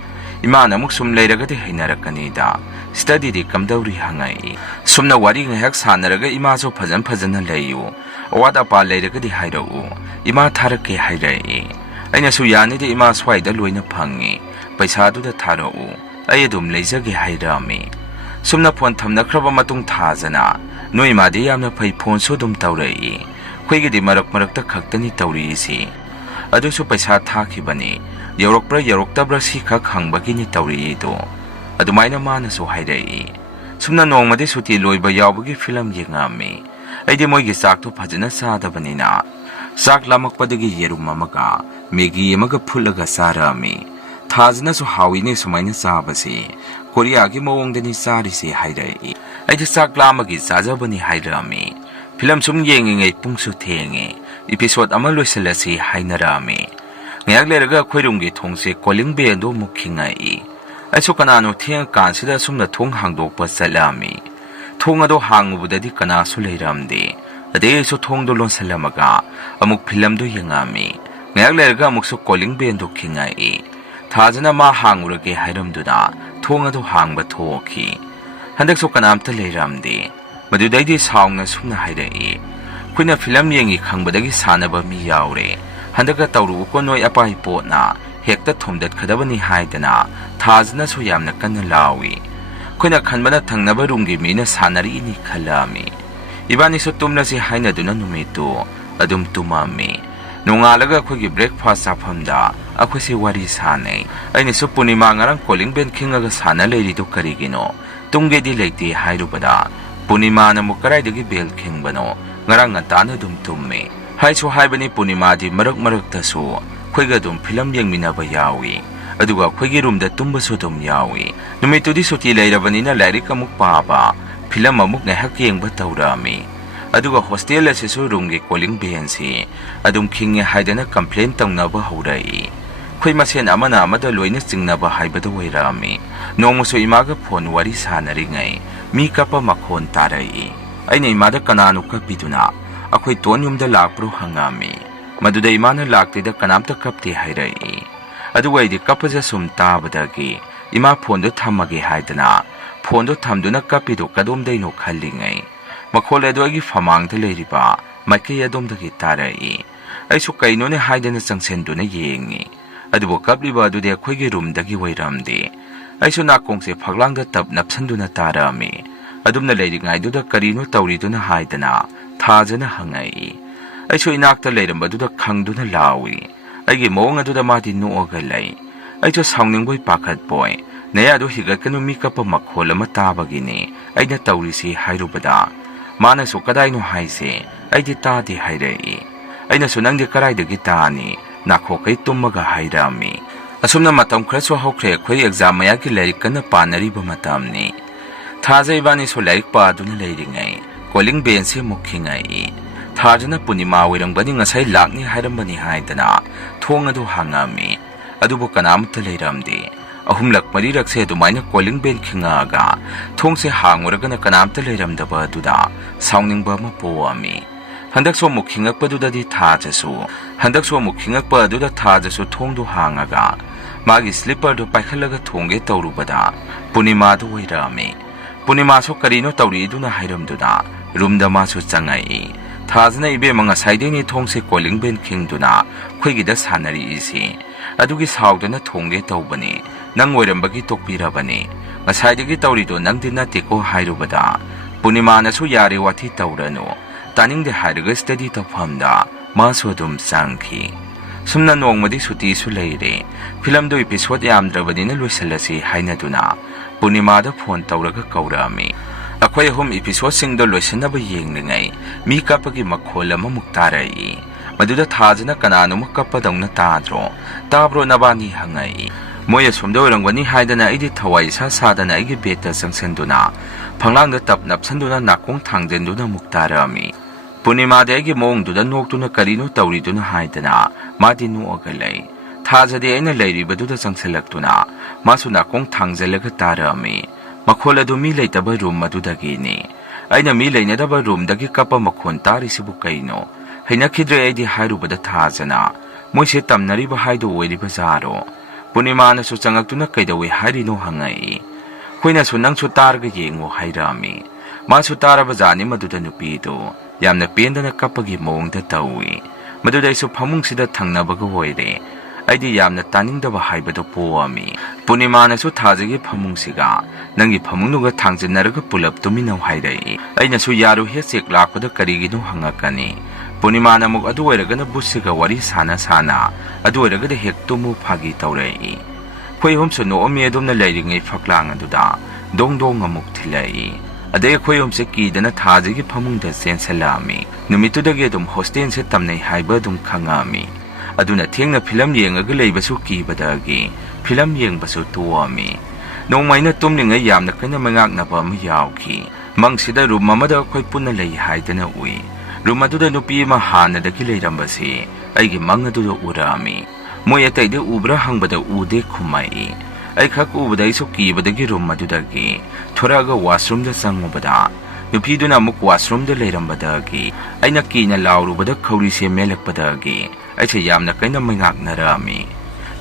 ꯏꯃꯥꯅ ꯑꯃꯨꯛ ꯁꯨꯝ ꯂꯩꯔꯒꯗꯤ ꯍꯩꯅꯔꯛꯀꯅꯤꯗ, ꯁ꯭ꯇꯗꯤꯗꯤ ꯀꯝꯗꯧꯔꯤ ꯍꯪꯉꯛꯏ꯫ ꯁꯨꯝꯅ ꯋꯥꯔꯤ ꯉꯥꯏꯍꯥꯛ ꯁꯥꯟꯅꯔꯒ ꯏꯃꯥꯁꯨ ꯐꯖꯅ ꯂꯩꯌꯨ, ꯑꯋꯥꯠ ꯑꯄꯥ ꯂꯩꯔꯒꯗꯤ ꯍꯥꯏꯔꯛꯎ, ꯏꯃꯥ ꯊꯥꯔꯛꯀꯦ ꯍꯥꯏꯔꯛꯏ꯫ ꯑꯩꯅꯁꯨ ꯌꯥꯅꯤꯗ ꯏꯃꯥ, ꯁ꯭ꯋꯥꯏꯗ ꯂꯣꯏꯅ ꯐꯪꯉꯤ, ꯄꯩꯁꯥꯗꯨꯗ ꯊꯥꯔꯛꯎ, ꯑꯩ ꯑꯗꯨꯝ ꯂꯩꯖꯒꯦ ꯍꯥꯏꯔꯛꯑꯝꯃꯤ꯫ ꯁꯨꯝꯅ ꯐꯣꯟ ꯊꯝꯅꯈ꯭ꯔꯕ ꯃꯇꯨꯡ ꯊꯥꯖꯅ ꯅꯣꯏ ꯏꯃꯥꯗꯤ ꯌꯥꯝꯅ ꯐꯩ, ꯐꯣꯟꯁꯨ ꯑꯗꯨꯝ ꯇꯧꯔꯛꯏ, ꯑꯩꯈꯣꯏꯒꯤꯗꯤ ꯃꯔꯛ ꯃꯔꯛꯇ ꯈꯛꯇꯅꯤ ꯇꯧꯔꯛꯏꯁꯤ, ꯑꯗꯨꯁꯨ ꯄꯩꯁꯥ ꯊꯥꯈꯤꯕꯅꯤ, ꯌꯧꯔꯛꯄ꯭ꯔꯥ ꯌꯧꯔꯛꯇꯕ꯭ꯔꯥ ꯁꯤꯈꯛ ꯍꯪꯕꯒꯤꯅꯤ ꯇꯧꯔꯛꯏꯗꯣ, ꯑꯗꯨꯃꯥꯏꯅ ꯃꯥꯅꯁꯨ ꯍꯥꯏꯔꯛꯏ꯫ ꯁꯨꯝꯅ ꯅꯣꯡꯃꯗꯤ ꯁꯨꯇꯤ ꯂꯣꯏꯕ ꯌꯥꯎꯕꯒꯤ ꯐꯤꯂꯝ ꯌꯦꯡꯉꯝꯃꯤ꯫ ꯑꯩꯗꯤ ꯃꯣꯏꯒꯤ ꯆꯥꯛꯇꯣ ꯐꯖꯅ ꯆꯥꯗꯕꯅꯤꯅ ꯆꯥꯛ ꯂꯥꯝꯃꯛꯄꯗꯒꯤ ꯌꯦꯔꯨꯝ ꯑꯃꯒ ꯃꯦꯒꯤ ꯑꯃꯒ ꯐꯨꯠꯂꯒ ꯆꯥꯔꯛꯑꯝꯃꯤ꯫ ꯊꯥꯖꯅꯁꯨ ꯍꯥꯎꯏꯅꯦ ꯁꯨꯃꯥꯏꯅ ꯆꯥꯕꯁꯤ, ꯀꯣꯔꯤꯌꯥꯒꯤ ꯃꯑꯣꯡꯗꯅꯤ ꯆꯥꯔꯤꯁꯤ ꯍꯥꯏꯔꯛꯏ꯫ ꯑꯩꯗꯤ ꯆꯥꯛ ꯂꯥꯝꯕꯒꯤ ꯆꯥꯖꯕꯅꯤ ꯍꯥꯏꯔꯛꯑꯝꯃꯤ꯫ ꯐꯤꯂꯝ ꯁꯨꯝ ꯌꯦꯡꯉꯤꯉꯩ ꯄꯨꯡꯁꯨ ꯊꯦꯡꯉꯦ, ꯏꯄꯤꯁꯣꯠ ꯑꯃ ꯂꯣꯏꯁꯤꯜꯂꯁꯤ ꯍꯥꯏꯅꯔꯛꯑꯝꯃꯤ꯫ ꯉꯥꯏꯍꯥꯛ ꯂꯩꯔꯒ ꯑꯩꯈꯣꯏ ꯔꯨꯝꯒꯤ ꯊꯣꯡꯁꯦ ꯀꯣꯂꯤꯡ ꯕꯦꯜꯗꯣ ꯑꯃꯨꯛ ꯈꯤꯡꯉꯛꯏ꯫ ꯑꯩꯁꯨ ꯀꯅꯥꯅꯣ ꯊꯦꯡꯉꯀꯥꯟꯁꯤꯗ ꯁꯨꯝꯅ ꯊꯣꯡ ꯍꯥꯡꯗꯣꯛꯄ ꯆꯠꯂꯛꯑꯝꯃꯤ꯫ ꯊꯣꯡ ꯑꯗꯣ ꯍꯥꯡꯉꯨꯕꯗꯗꯤ ꯀꯅꯥꯁꯨ ꯂꯩꯔꯝꯗꯦ꯫ ꯑꯗꯩ ꯑꯩꯁꯨ ꯊꯣꯡꯗꯣ ꯂꯣꯟꯁꯤꯜꯂꯝꯃꯒ ꯑꯃꯨꯛ ꯐꯤꯂꯝꯗꯣ ꯌꯦꯡꯉꯝꯃꯤ꯫ ꯉꯥꯏꯍꯥꯛ ꯂꯩꯔꯒ ꯑꯃꯨꯛꯁꯨ ꯀꯣꯂꯤꯡ ꯕꯦꯜꯗꯣ ꯈꯤꯡꯉꯛꯏ꯫ ꯊꯥꯖꯅ ꯃꯥ ꯍꯥꯡꯉꯨꯔꯒꯦ ꯍꯥꯏꯔꯝꯗꯨꯅ ꯊꯣꯡ ꯑꯗꯣ ꯍꯥꯡꯕ ꯊꯣꯛꯈꯤ꯫ ꯍꯟꯗꯛꯁꯨ ꯀꯅꯥꯝꯇ ꯂꯩꯔꯝꯗꯦ꯫ ꯃꯗꯨꯗꯩꯗꯤ ꯁꯥꯎꯅ ꯁꯨꯝꯅ ꯍꯥꯏꯔꯛꯏ, ꯑꯩꯈꯣꯏꯅ ꯐꯤꯂꯝ ꯌꯦꯡꯉꯤ ꯈꯪꯕꯗꯒꯤ ꯁꯥꯟꯅꯕ ꯃꯤ ꯌꯥꯎꯔꯦ, ꯍꯟꯗꯛꯀ ꯇꯧꯔꯨꯎꯀꯣ ꯅꯣꯏ ꯑꯄꯥꯏ ꯄꯣꯠꯅ, ꯍꯦꯛꯇ ꯊꯣꯝꯗꯠꯀꯗꯕꯅꯤ ꯍꯥꯏꯗꯅ ꯊꯥꯖꯅꯁꯨ ꯌꯥꯝꯅ ꯀꯟꯅ ꯂꯥꯎꯏ꯫ ꯑꯩꯈꯣꯏꯅ ꯈꯟꯕꯅ ꯊꯪꯅꯕ ꯔꯨꯝꯒꯤ ꯃꯤꯅ ꯁꯥꯟꯅꯔꯛꯏꯅꯤ ꯈꯜꯂꯛꯑꯝꯃꯤ꯫ ꯏꯕꯥꯅꯤꯁꯨ ꯇꯨꯝꯂꯁꯤ ꯍꯥꯏꯅꯗꯨꯅ ꯅꯨꯃꯤꯠꯇꯨ ꯑꯗꯨꯝ ꯇꯨꯝꯃꯝꯃꯤ꯫ ꯅꯣꯡꯉꯥꯜꯂꯒ ꯑꯩꯈꯣꯏꯒꯤ ꯕ꯭ꯔꯦꯛꯐꯥꯁ ꯆꯥꯐꯝꯗ ꯑꯩꯈꯣꯏꯁꯦ ꯋꯥꯔꯤ ꯁꯥꯟꯅꯩ꯫ ꯑꯩꯅꯁꯨ ꯄꯨꯔꯅꯤꯃꯥ ꯉꯔꯥꯡ ꯀꯣꯂꯤꯡ ꯕꯦꯜ ꯈꯤꯡꯉꯒ ꯁꯥꯟꯅ ꯂꯩꯔꯤꯗꯨ ꯀꯔꯤꯒꯤꯅꯣ, ꯇꯨꯝꯒꯦꯗꯤ ꯂꯩꯇꯦ ꯍꯥꯏꯔꯨꯕꯗ ꯄꯨꯔꯅꯤꯃꯥꯅ ꯑꯃꯨꯛ ꯀꯗꯥꯏꯗꯒꯤ ꯕꯦꯜ ꯈꯤꯡꯕꯅꯣ, ꯉꯔꯥꯡ ꯉꯟꯇꯥꯅ ꯑꯗꯨꯝ ꯇꯨꯝꯃꯤ ꯍꯥꯏꯁꯨ ꯍꯥꯏꯕꯅꯤ꯫ ꯄꯨꯔꯅꯤꯃꯥꯗꯤ ꯃꯔꯛ ꯃꯔꯛꯇꯁꯨ ꯑꯩꯈꯣꯏꯒ ꯑꯗꯨꯝ ꯐꯤꯂꯝ ꯌꯦꯡꯃꯤꯟꯅꯕ ꯌꯥꯎꯏ, ꯑꯗꯨꯒ ꯑꯩꯈꯣꯏꯒꯤ ꯔꯨꯝꯗ ꯇꯨꯝꯕꯁꯨ ꯑꯗꯨꯝ ꯌꯥꯎꯏ꯫ ꯅꯨꯃꯤꯠꯇꯨꯗꯤ ꯁꯨꯇꯤ ꯂꯩꯔꯕꯅꯤꯅ ꯂꯥꯏꯔꯤꯛ ꯑꯃꯨꯛ ꯄꯥꯕ, ꯐꯤꯂꯝ ꯑꯃꯨꯛ ꯉꯥꯏꯍꯥꯛ ꯌꯦꯡꯕ ꯇꯧꯔꯛꯑꯝꯃꯤ꯫ ꯑꯗꯨꯒ ꯍꯣꯁꯇꯦꯜ ꯑꯁꯤꯁꯨ ꯔꯨꯝꯒꯤ ꯀꯣꯂꯤꯡ ꯕꯦꯜꯁꯤ ꯑꯗꯨꯝ ꯈꯤꯡꯉꯦ ꯍꯥꯏꯗꯅ ꯀꯝꯄ꯭ꯂꯦꯟ ꯇꯧꯅꯕ ꯍꯧꯔꯛꯏ꯫ ꯑꯩꯈꯣꯏ ꯃꯁꯦꯟ ꯑꯃꯅ ꯑꯃꯗ ꯂꯣꯏꯅ ꯆꯤꯡꯅꯕ ꯍꯥꯏꯕꯗꯨ ꯑꯣꯏꯔꯛꯑꯝꯃꯤ꯫ ꯅꯣꯡꯃꯁꯨ ꯏꯃꯥꯒ ꯐꯣꯟ ꯋꯥꯔꯤ ꯁꯥꯟꯅꯔꯤꯉꯩ ꯃꯤ ꯀꯞꯄ ꯃꯈꯣꯟ ꯇꯥꯔꯛꯏ꯫ ꯑꯩꯅ ꯏꯃꯥꯗ ꯀꯅꯥꯅꯣ ꯀꯞꯄꯤꯗꯨꯅ, ꯑꯩꯈꯣꯏ ꯇꯣꯟ ꯌꯨꯝꯗ ꯂꯥꯛꯄ꯭ꯔꯣ ꯍꯪꯉꯝꯃꯤ꯫ ꯃꯗꯨꯗ ꯏꯃꯥꯅ ꯂꯥꯛꯇꯦꯗ, ꯀꯅꯥꯝꯇ ꯀꯞꯇꯦ ꯍꯥꯏꯔꯛꯏ꯫ ꯑꯗꯨꯒ ꯑꯩꯗꯤ ꯀꯞꯄꯁꯦ ꯁꯨꯝ ꯇꯥꯕꯗꯒꯤ ꯏꯃꯥ ꯐꯣꯟꯗꯣ ꯊꯝꯃꯒꯦ ꯍꯥꯏꯗꯅ ꯐꯣꯟꯗꯣ ꯊꯝꯗꯨꯅ ꯀꯞꯄꯤꯗꯣ ꯀꯗꯣꯝꯗꯩꯅꯣ ꯈꯜꯂꯤꯉꯩ ꯃꯈꯣꯜ ꯑꯗꯨ ꯑꯩꯒꯤ ꯐꯃꯥꯡꯗ ꯂꯩꯔꯤꯕ ꯃꯥꯏꯀꯩ ꯑꯗꯣꯝꯗꯒꯤ ꯇꯥꯔꯛꯏ꯫ ꯑꯩꯁꯨ ꯀꯩꯅꯣꯅꯦ ꯍꯥꯏꯗꯅ ꯆꯪꯁꯤꯟꯗꯨꯅ ꯌꯦꯡꯉꯤ, ꯑꯗꯨꯕꯨ ꯀꯞꯂꯤꯕ ꯑꯗꯨꯗꯤ ꯑꯩꯈꯣꯏꯒꯤ ꯔꯨꯝꯗꯒꯤ ꯑꯣꯏꯔꯝꯗꯦ꯫ ꯑꯩꯁꯨ ꯅꯥꯀꯣꯡꯁꯦ ꯐꯛꯂꯥꯡꯗ ꯇꯞ ꯅꯞꯁꯟꯗꯨꯅ ꯇꯥꯔꯛꯑꯝꯃꯤ꯫ ꯑꯗꯨꯝꯅ ꯂꯩꯔꯤꯉꯩꯗꯨꯗ ꯀꯔꯤꯅꯣ ꯇꯧꯔꯤꯗꯨꯅ ꯍꯥꯏꯗꯅ ꯊꯥꯖꯅ ꯍꯪꯉꯛꯏ꯫ ꯑꯩꯁꯨ ꯏꯅꯥꯛꯇ ꯂꯩꯔꯝꯕꯗꯨꯗ ꯈꯪꯗꯨꯅ ꯂꯥꯎꯏ ꯑꯩꯒꯤ ꯃꯑꯣꯡ ꯑꯗꯨꯗ ꯃꯥꯗꯤ ꯅꯣꯛꯑꯒ ꯂꯩ ꯑꯩꯁꯨ ꯁꯥꯎꯅꯤꯡꯕꯣꯏ ꯄꯥꯈꯠꯄꯣꯏ ꯅꯌꯥꯗꯨ ꯍꯤꯒꯠꯀꯅꯨ ꯃꯤ ꯀꯞꯄ ꯃꯈꯣꯜ ꯑꯃ ꯇꯥꯕꯒꯤꯅꯤ ꯑꯩꯅ ꯇꯧꯔꯤꯁꯤ ꯍꯥꯏꯔꯨꯕꯗ ꯃꯥꯅꯁꯨ ꯀꯗꯥꯏꯅꯣ ꯍꯥꯏꯁꯦ ꯑꯩꯗꯤ ꯇꯥꯗꯦ ꯍꯥꯏꯔꯛꯏ ꯑꯩꯅꯁꯨ ꯅꯪꯗꯤ ꯀꯗꯥꯏꯗꯒꯤ ꯇꯥꯅꯤ ꯅꯥꯈꯣꯛꯀꯩ ꯇꯨꯝꯃꯒ ꯍꯥꯏꯔꯛꯑꯝꯃꯤ ꯑꯁꯨꯝꯅ ꯃꯇꯝ ꯈꯔꯁꯨ ꯍꯧꯈ꯭ꯔꯦ ꯑꯩꯈꯣꯏ ꯑꯦꯛꯖꯥꯝ ꯃꯌꯥꯒꯤ ꯂꯥꯏꯔꯤꯛ ꯀꯟꯅ ꯄꯥꯅꯔꯤꯕ ꯃꯇꯝꯅꯤ ꯊꯥꯖ ꯏꯕꯥꯅꯤꯁꯨ ꯂꯥꯏꯔꯤꯛ ꯄꯥꯗꯨꯅ ꯂꯩꯔꯤꯉꯩ ꯀꯣꯂꯤꯡ ꯕꯦꯟꯁꯦ ꯑꯃꯨꯛ ꯈꯤꯡꯉꯛꯏ ꯊꯥꯖꯅ ꯄꯨꯔꯅꯤꯃꯥ ꯑꯣꯏꯔꯝꯒꯅꯤ ꯉꯁꯥꯏ ꯂꯥꯛꯅꯤ ꯍꯥꯏꯔꯝꯕꯅꯤ ꯍꯥꯏꯗꯅ ꯊꯣꯡ ꯑꯗꯨ ꯍꯥꯡꯉꯝꯃꯤ ꯑꯗꯨꯕꯨ ꯀꯅꯥꯃꯠꯇ ꯂꯩꯔꯝꯗꯦ ꯑꯍꯨꯝꯂꯛ ꯃꯔꯤꯔꯛꯁꯦ ꯑꯗꯨꯃꯥꯏꯅ ꯀꯣꯂꯤꯡ ꯕꯦꯜ ꯈꯤꯡꯉꯛꯑꯒ ꯊꯣꯡꯁꯦ ꯍꯥꯡꯉꯨꯔꯒꯅ ꯀꯅꯥꯝꯇ ꯂꯩꯔꯝꯗꯕ ꯑꯗꯨꯗ ꯁꯥꯎꯅꯤꯡꯕ ꯑꯃ ꯄꯣꯛꯑꯝꯃꯤ ꯍꯟꯗꯛꯁꯨ ꯑꯃꯨꯛ ꯈꯤꯡꯉꯛꯄꯗꯨꯗꯗꯤ ꯊꯥꯖꯁꯨ ꯊꯣꯡꯗꯨ ꯍꯥꯡꯉꯒ ꯃꯥꯒꯤ ꯁ꯭ꯂꯤꯞꯄꯔꯗꯨ ꯄꯥꯏꯈꯠꯂꯒ ꯊꯣꯡꯒꯦ ꯇꯧꯔꯨꯕꯗ ꯄꯨꯔꯅꯤꯃꯥꯗꯨ ꯑꯣꯏꯔꯛꯑꯝꯃꯤ ꯄꯨꯔꯅꯤꯃꯥꯁꯨ ꯀꯔꯤꯅꯣ ꯇꯧꯔꯤꯗꯨꯅ ꯍꯥꯏꯔꯝꯗꯨꯅ ꯔꯨꯝꯗ ꯃꯥꯁꯨ ꯆꯪꯉꯛꯏ ꯊꯥꯖꯅ ꯏꯕꯦꯝꯃ ꯉꯁꯥꯏꯗꯩꯅꯤ ꯊꯣꯡꯁꯦ ꯀꯣꯂꯤꯡ ꯕꯦꯜ ꯈꯤꯡꯗꯨꯅ ꯑꯩꯈꯣꯏꯒꯤꯗ ꯁꯥꯟꯅꯔꯛꯏꯁꯤ ꯑꯗꯨꯒꯤ ꯁꯥꯎꯗꯅ ꯊꯣꯡꯒꯦ ꯇꯧꯕꯅꯤ ꯅꯪ ꯑꯣꯏꯔꯝꯕꯒꯤ ꯇꯣꯛꯄꯤꯔꯕꯅꯤ ꯉꯁꯥꯏꯗꯒꯤ ꯇꯧꯔꯤꯗꯣ ꯅꯪꯗꯤ ꯅꯠꯇꯦꯀꯣ ꯍꯥꯏꯔꯨꯕꯗ ꯄꯨꯔꯅꯤꯃꯥꯅꯁꯨ ꯌꯥꯔꯦ ꯋꯥꯊꯤ ꯇꯧꯔꯅꯨ ꯇꯥꯅꯤꯡꯗꯦ ꯍꯥꯏꯔꯒ ꯁ꯭ꯇꯗꯤ ꯇꯧꯐꯝꯗ ꯃꯥꯁꯨ ꯑꯗꯨꯝ ꯆꯪꯈꯤ ꯁꯨꯝꯅ ꯅꯣꯡꯃꯗꯤ ꯁꯨꯇꯤꯁꯨ ꯂꯩꯔꯦ ꯐꯤꯂꯝꯗꯨ ꯏꯄꯤꯁꯣꯗ ꯌꯥꯝꯗ꯭ꯔꯕꯅꯤꯅ ꯂꯣꯏꯁꯤꯜꯂꯁꯤ ꯍꯥꯏꯅꯗꯨꯅ ꯄꯨꯔꯅꯤꯃꯥꯗ ꯐꯣꯟ ꯇꯧꯔꯒ ꯀꯧꯔꯛꯑꯝꯃꯤ ꯑꯩꯈꯣꯏ ꯑꯍꯨꯝ ꯏꯄꯤꯁꯣꯗꯁꯤꯡꯗꯣ ꯂꯣꯏꯁꯤꯟꯅꯕ ꯌꯦꯡꯂꯤꯉꯩ ꯃꯤ ꯀꯞꯄꯒꯤ ꯃꯈꯣꯜ ꯑꯃꯃꯨꯛ ꯇꯥꯔꯛꯏ ꯃꯗꯨꯗ ꯊꯥꯖꯅ ꯀꯅꯥꯅꯣꯃ ꯀꯞꯄꯗꯧꯅ ꯇꯥꯗ꯭ꯔꯣ ꯇꯥꯕ꯭ꯔꯣ ꯅꯕꯥꯅꯤ ꯍꯪꯉꯛꯏ ꯃꯣꯏ ꯑꯁꯣꯝꯗ ꯑꯣꯏꯔꯝꯒꯅꯤ ꯍꯥꯏꯗꯅ ꯑꯩꯗꯤ ꯊꯋꯥꯏ ꯏꯁꯥ ꯁꯥꯗꯅ ꯑꯩꯒꯤ ꯕꯦꯠꯇ ꯆꯪꯁꯤꯟꯗꯨꯅ ꯐꯪꯂꯥꯡꯗ ꯇꯞ ꯅꯞꯁꯟꯗꯨꯅ ꯅꯥꯀꯣꯡ ꯊꯥꯡꯖꯤꯟꯗꯨꯅ ꯑꯃꯨꯛ ꯇꯥꯔꯛꯑꯝꯃꯤ ꯄꯨꯔꯅꯤꯃꯥꯗꯤ ꯑꯩꯒꯤ ꯃꯑꯣꯡꯗꯨꯗ ꯅꯣꯛꯇꯨꯅ ꯀꯔꯤꯅꯣ ꯇꯧꯔꯤꯗꯨꯅ ꯍꯥꯏꯗꯅ ꯃꯥꯗꯤ ꯅꯣꯛꯑꯒ ꯂꯩ ꯊꯥꯖꯗꯤ ꯑꯩꯅ ꯂꯩꯔꯤꯕꯗꯨꯗ ꯆꯪꯁꯤꯜꯂꯛꯇꯨꯅ ꯃꯥꯁꯨ ꯅꯥꯀꯣꯡ ꯊꯥꯡꯖꯤꯜꯂꯒ ꯇꯥꯔꯛꯑꯝꯃꯤ ꯃꯈꯣꯜ ꯑꯗꯨ ꯃꯤ ꯂꯩꯇꯕ ꯔꯨꯝ ꯑꯗꯨꯗꯒꯤꯅꯤ ꯑꯩꯅ ꯃꯤ ꯂꯩꯅꯗꯕ ꯔꯨꯝꯗꯒꯤ ꯀꯞꯄ ꯃꯈꯣꯟ ꯇꯥꯔꯤꯁꯤꯕꯨ ꯀꯩꯅꯣ ꯍꯩꯅꯈꯤꯗ꯭ꯔꯦ ꯑꯩꯗꯤ ꯍꯥꯏꯔꯨꯕꯗ ꯊꯥꯖꯅ ꯃꯣꯏꯁꯦ ꯇꯝꯅꯔꯤꯕ ꯍꯥꯏꯗꯣ ꯑꯣꯏꯔꯤꯕ ꯖꯥꯔꯣ ꯄꯨꯔꯅꯤꯃꯥꯅꯁꯨ ꯆꯪꯉꯛꯇꯨꯅ ꯀꯩꯗꯧꯏ ꯍꯥꯏꯔꯤꯅꯣ ꯍꯪꯉꯛꯏ ꯑꯩꯈꯣꯏꯅꯁꯨ ꯅꯪꯁꯨ ꯇꯥꯔꯒ ꯌꯦꯡꯉꯣ ꯍꯥꯏꯔꯛꯑꯝꯃꯤ ꯃꯥꯁꯨ ꯇꯥꯔꯕ ꯖꯥꯠꯅꯤ ꯃꯗꯨꯗ ꯅꯨꯄꯤꯗꯣ ꯌꯥꯝꯅ ꯄꯦꯟꯗꯅ ꯀꯞꯄꯒꯤ ꯃꯑꯣꯡꯗ ꯇꯧꯏ ꯃꯗꯨꯗ ꯑꯩꯁꯨ ꯐꯃꯨꯡꯁꯤꯗ ꯊꯪꯅꯕꯒ ꯑꯣꯏꯔꯦ ꯑꯩꯗꯤ ꯌꯥꯝꯅ ꯇꯥꯅꯤꯡꯗꯕ ꯍꯥꯏꯕꯗꯣ ꯄꯣꯛꯑꯝꯃꯤ ꯄꯨꯔꯅꯤꯃꯥꯅꯁꯨ ꯊꯥꯖꯒꯤ ꯐꯃꯨꯡꯁꯤꯒ ꯅꯪꯒꯤ ꯐꯃꯨꯡꯗꯨꯒ ꯊꯥꯡꯖꯤꯟꯅꯔꯒ ꯄꯨꯂꯞ ꯇꯨꯃꯤꯟꯅꯧ ꯍꯥꯏꯔꯛꯏ ꯑꯩꯅꯁꯨ ꯌꯥꯔꯣꯏꯍꯦ ꯆꯦꯛ ꯂꯥꯛꯄꯗ ꯀꯔꯤꯒꯤꯅꯣ ꯍꯪꯉꯛꯀꯅꯤ ꯄꯨꯔꯅꯤꯃꯥꯅ ꯑꯃꯨꯛ ꯑꯗꯨ ꯑꯣꯏꯔꯒꯅ ꯕꯨꯠꯁꯤꯒ ꯋꯥꯔꯤ ꯁꯥꯅ ꯑꯗꯨ ꯑꯣꯏꯔꯒꯗꯤ ꯍꯦꯛ ꯇꯨꯝꯃꯨ ꯐꯥꯒꯤ ꯇꯧꯔꯛꯏ ꯑꯩꯈꯣꯏ ꯑꯍꯨꯝꯁꯨ ꯅꯣꯛꯑꯝꯃꯤ ꯑꯗꯨꯝꯅ ꯂꯩꯔꯤꯉꯩ ꯐꯛꯂꯥꯡ ꯑꯗꯨꯗ ꯗꯣꯡ ꯗꯣꯡ ꯑꯃꯨꯛ ꯊꯤꯜꯂꯛꯏ ꯑꯗꯩ ꯑꯩꯈꯣꯏ ꯑꯍꯨꯝꯁꯦ ꯀꯤꯗꯅ ꯊꯥꯖꯒꯤ ꯐꯃꯨꯡꯗ ꯆꯦꯟꯁꯤꯜꯂꯛꯑꯝꯃꯤ ꯅꯨꯃꯤꯠꯇꯨꯗꯒꯤ ꯑꯗꯨꯝ ꯍꯣꯁꯇꯦꯜꯁꯦ ꯇꯝꯅꯩ ꯍꯥꯏꯕ ꯑꯗꯨꯝ ꯈꯪꯉꯛꯑꯝꯃꯤ ꯑꯗꯨꯅ ꯊꯦꯡꯅ ꯐꯤꯂꯝ ꯌꯦꯡꯉꯒ ꯂꯩꯕꯁꯨ ꯀꯤꯕꯗꯒꯤ ꯐꯤꯂꯝ ꯌꯦꯡꯕꯁꯨ ꯇꯣꯛꯑꯝꯃꯤ ꯅꯣꯡꯃꯩꯅ ꯇꯨꯝꯂꯤꯉꯩ ꯌꯥꯝꯅ ꯀꯟꯅ ꯃꯉꯥꯛꯅꯕ ꯑꯃ ꯌꯥꯎꯈꯤ ꯃꯪꯁꯤꯗ ꯔꯨꯝ ꯑꯃꯗ ꯑꯩꯈꯣꯏ ꯄꯨꯟꯅ ꯂꯩ ꯍꯥꯏꯗꯅ ꯎꯏ ꯔꯨꯝ ꯑꯗꯨꯗ ꯅꯨꯄꯤ ꯑꯃ ꯍꯥꯟꯅꯗꯒꯤ ꯂꯩꯔꯝꯕꯁꯤ ꯑꯩꯒꯤ ꯃꯪ ꯑꯗꯨꯗ ꯎꯔꯛꯑꯝꯃꯤ ꯃꯣꯏ ꯑꯇꯩꯗ ꯎꯕ꯭ꯔꯥ ꯍꯪꯕꯗ ꯎꯗꯦ ꯈꯨꯝꯃꯛꯏ ꯑꯩ ꯈꯛ ꯎꯕꯗ ꯑꯩꯁꯨ ꯀꯤꯕꯗꯒꯤ ꯔꯨꯝ ꯑꯗꯨꯗꯒꯤ ꯊꯣꯔꯛꯑꯒ ꯋꯥꯁꯔꯨꯝꯗ ꯆꯪꯉꯨꯕꯗ ꯅꯨꯄꯤꯗꯨꯅ ꯑꯃꯨꯛ ꯋꯥꯁꯔꯨꯝꯗ ꯂꯩꯔꯝꯕꯗꯒꯤ ꯑꯩꯅ ꯀꯤꯅ ꯂꯥꯎꯔꯨꯕꯗ ꯈꯧꯔꯤꯁꯦ ꯃꯦꯜꯂꯛꯄꯗꯒꯤ ꯑꯩꯁꯦ ꯌꯥꯝꯅ ꯀꯟꯅ ꯃꯩꯉꯥꯛꯅꯔꯛꯑꯝꯃꯤ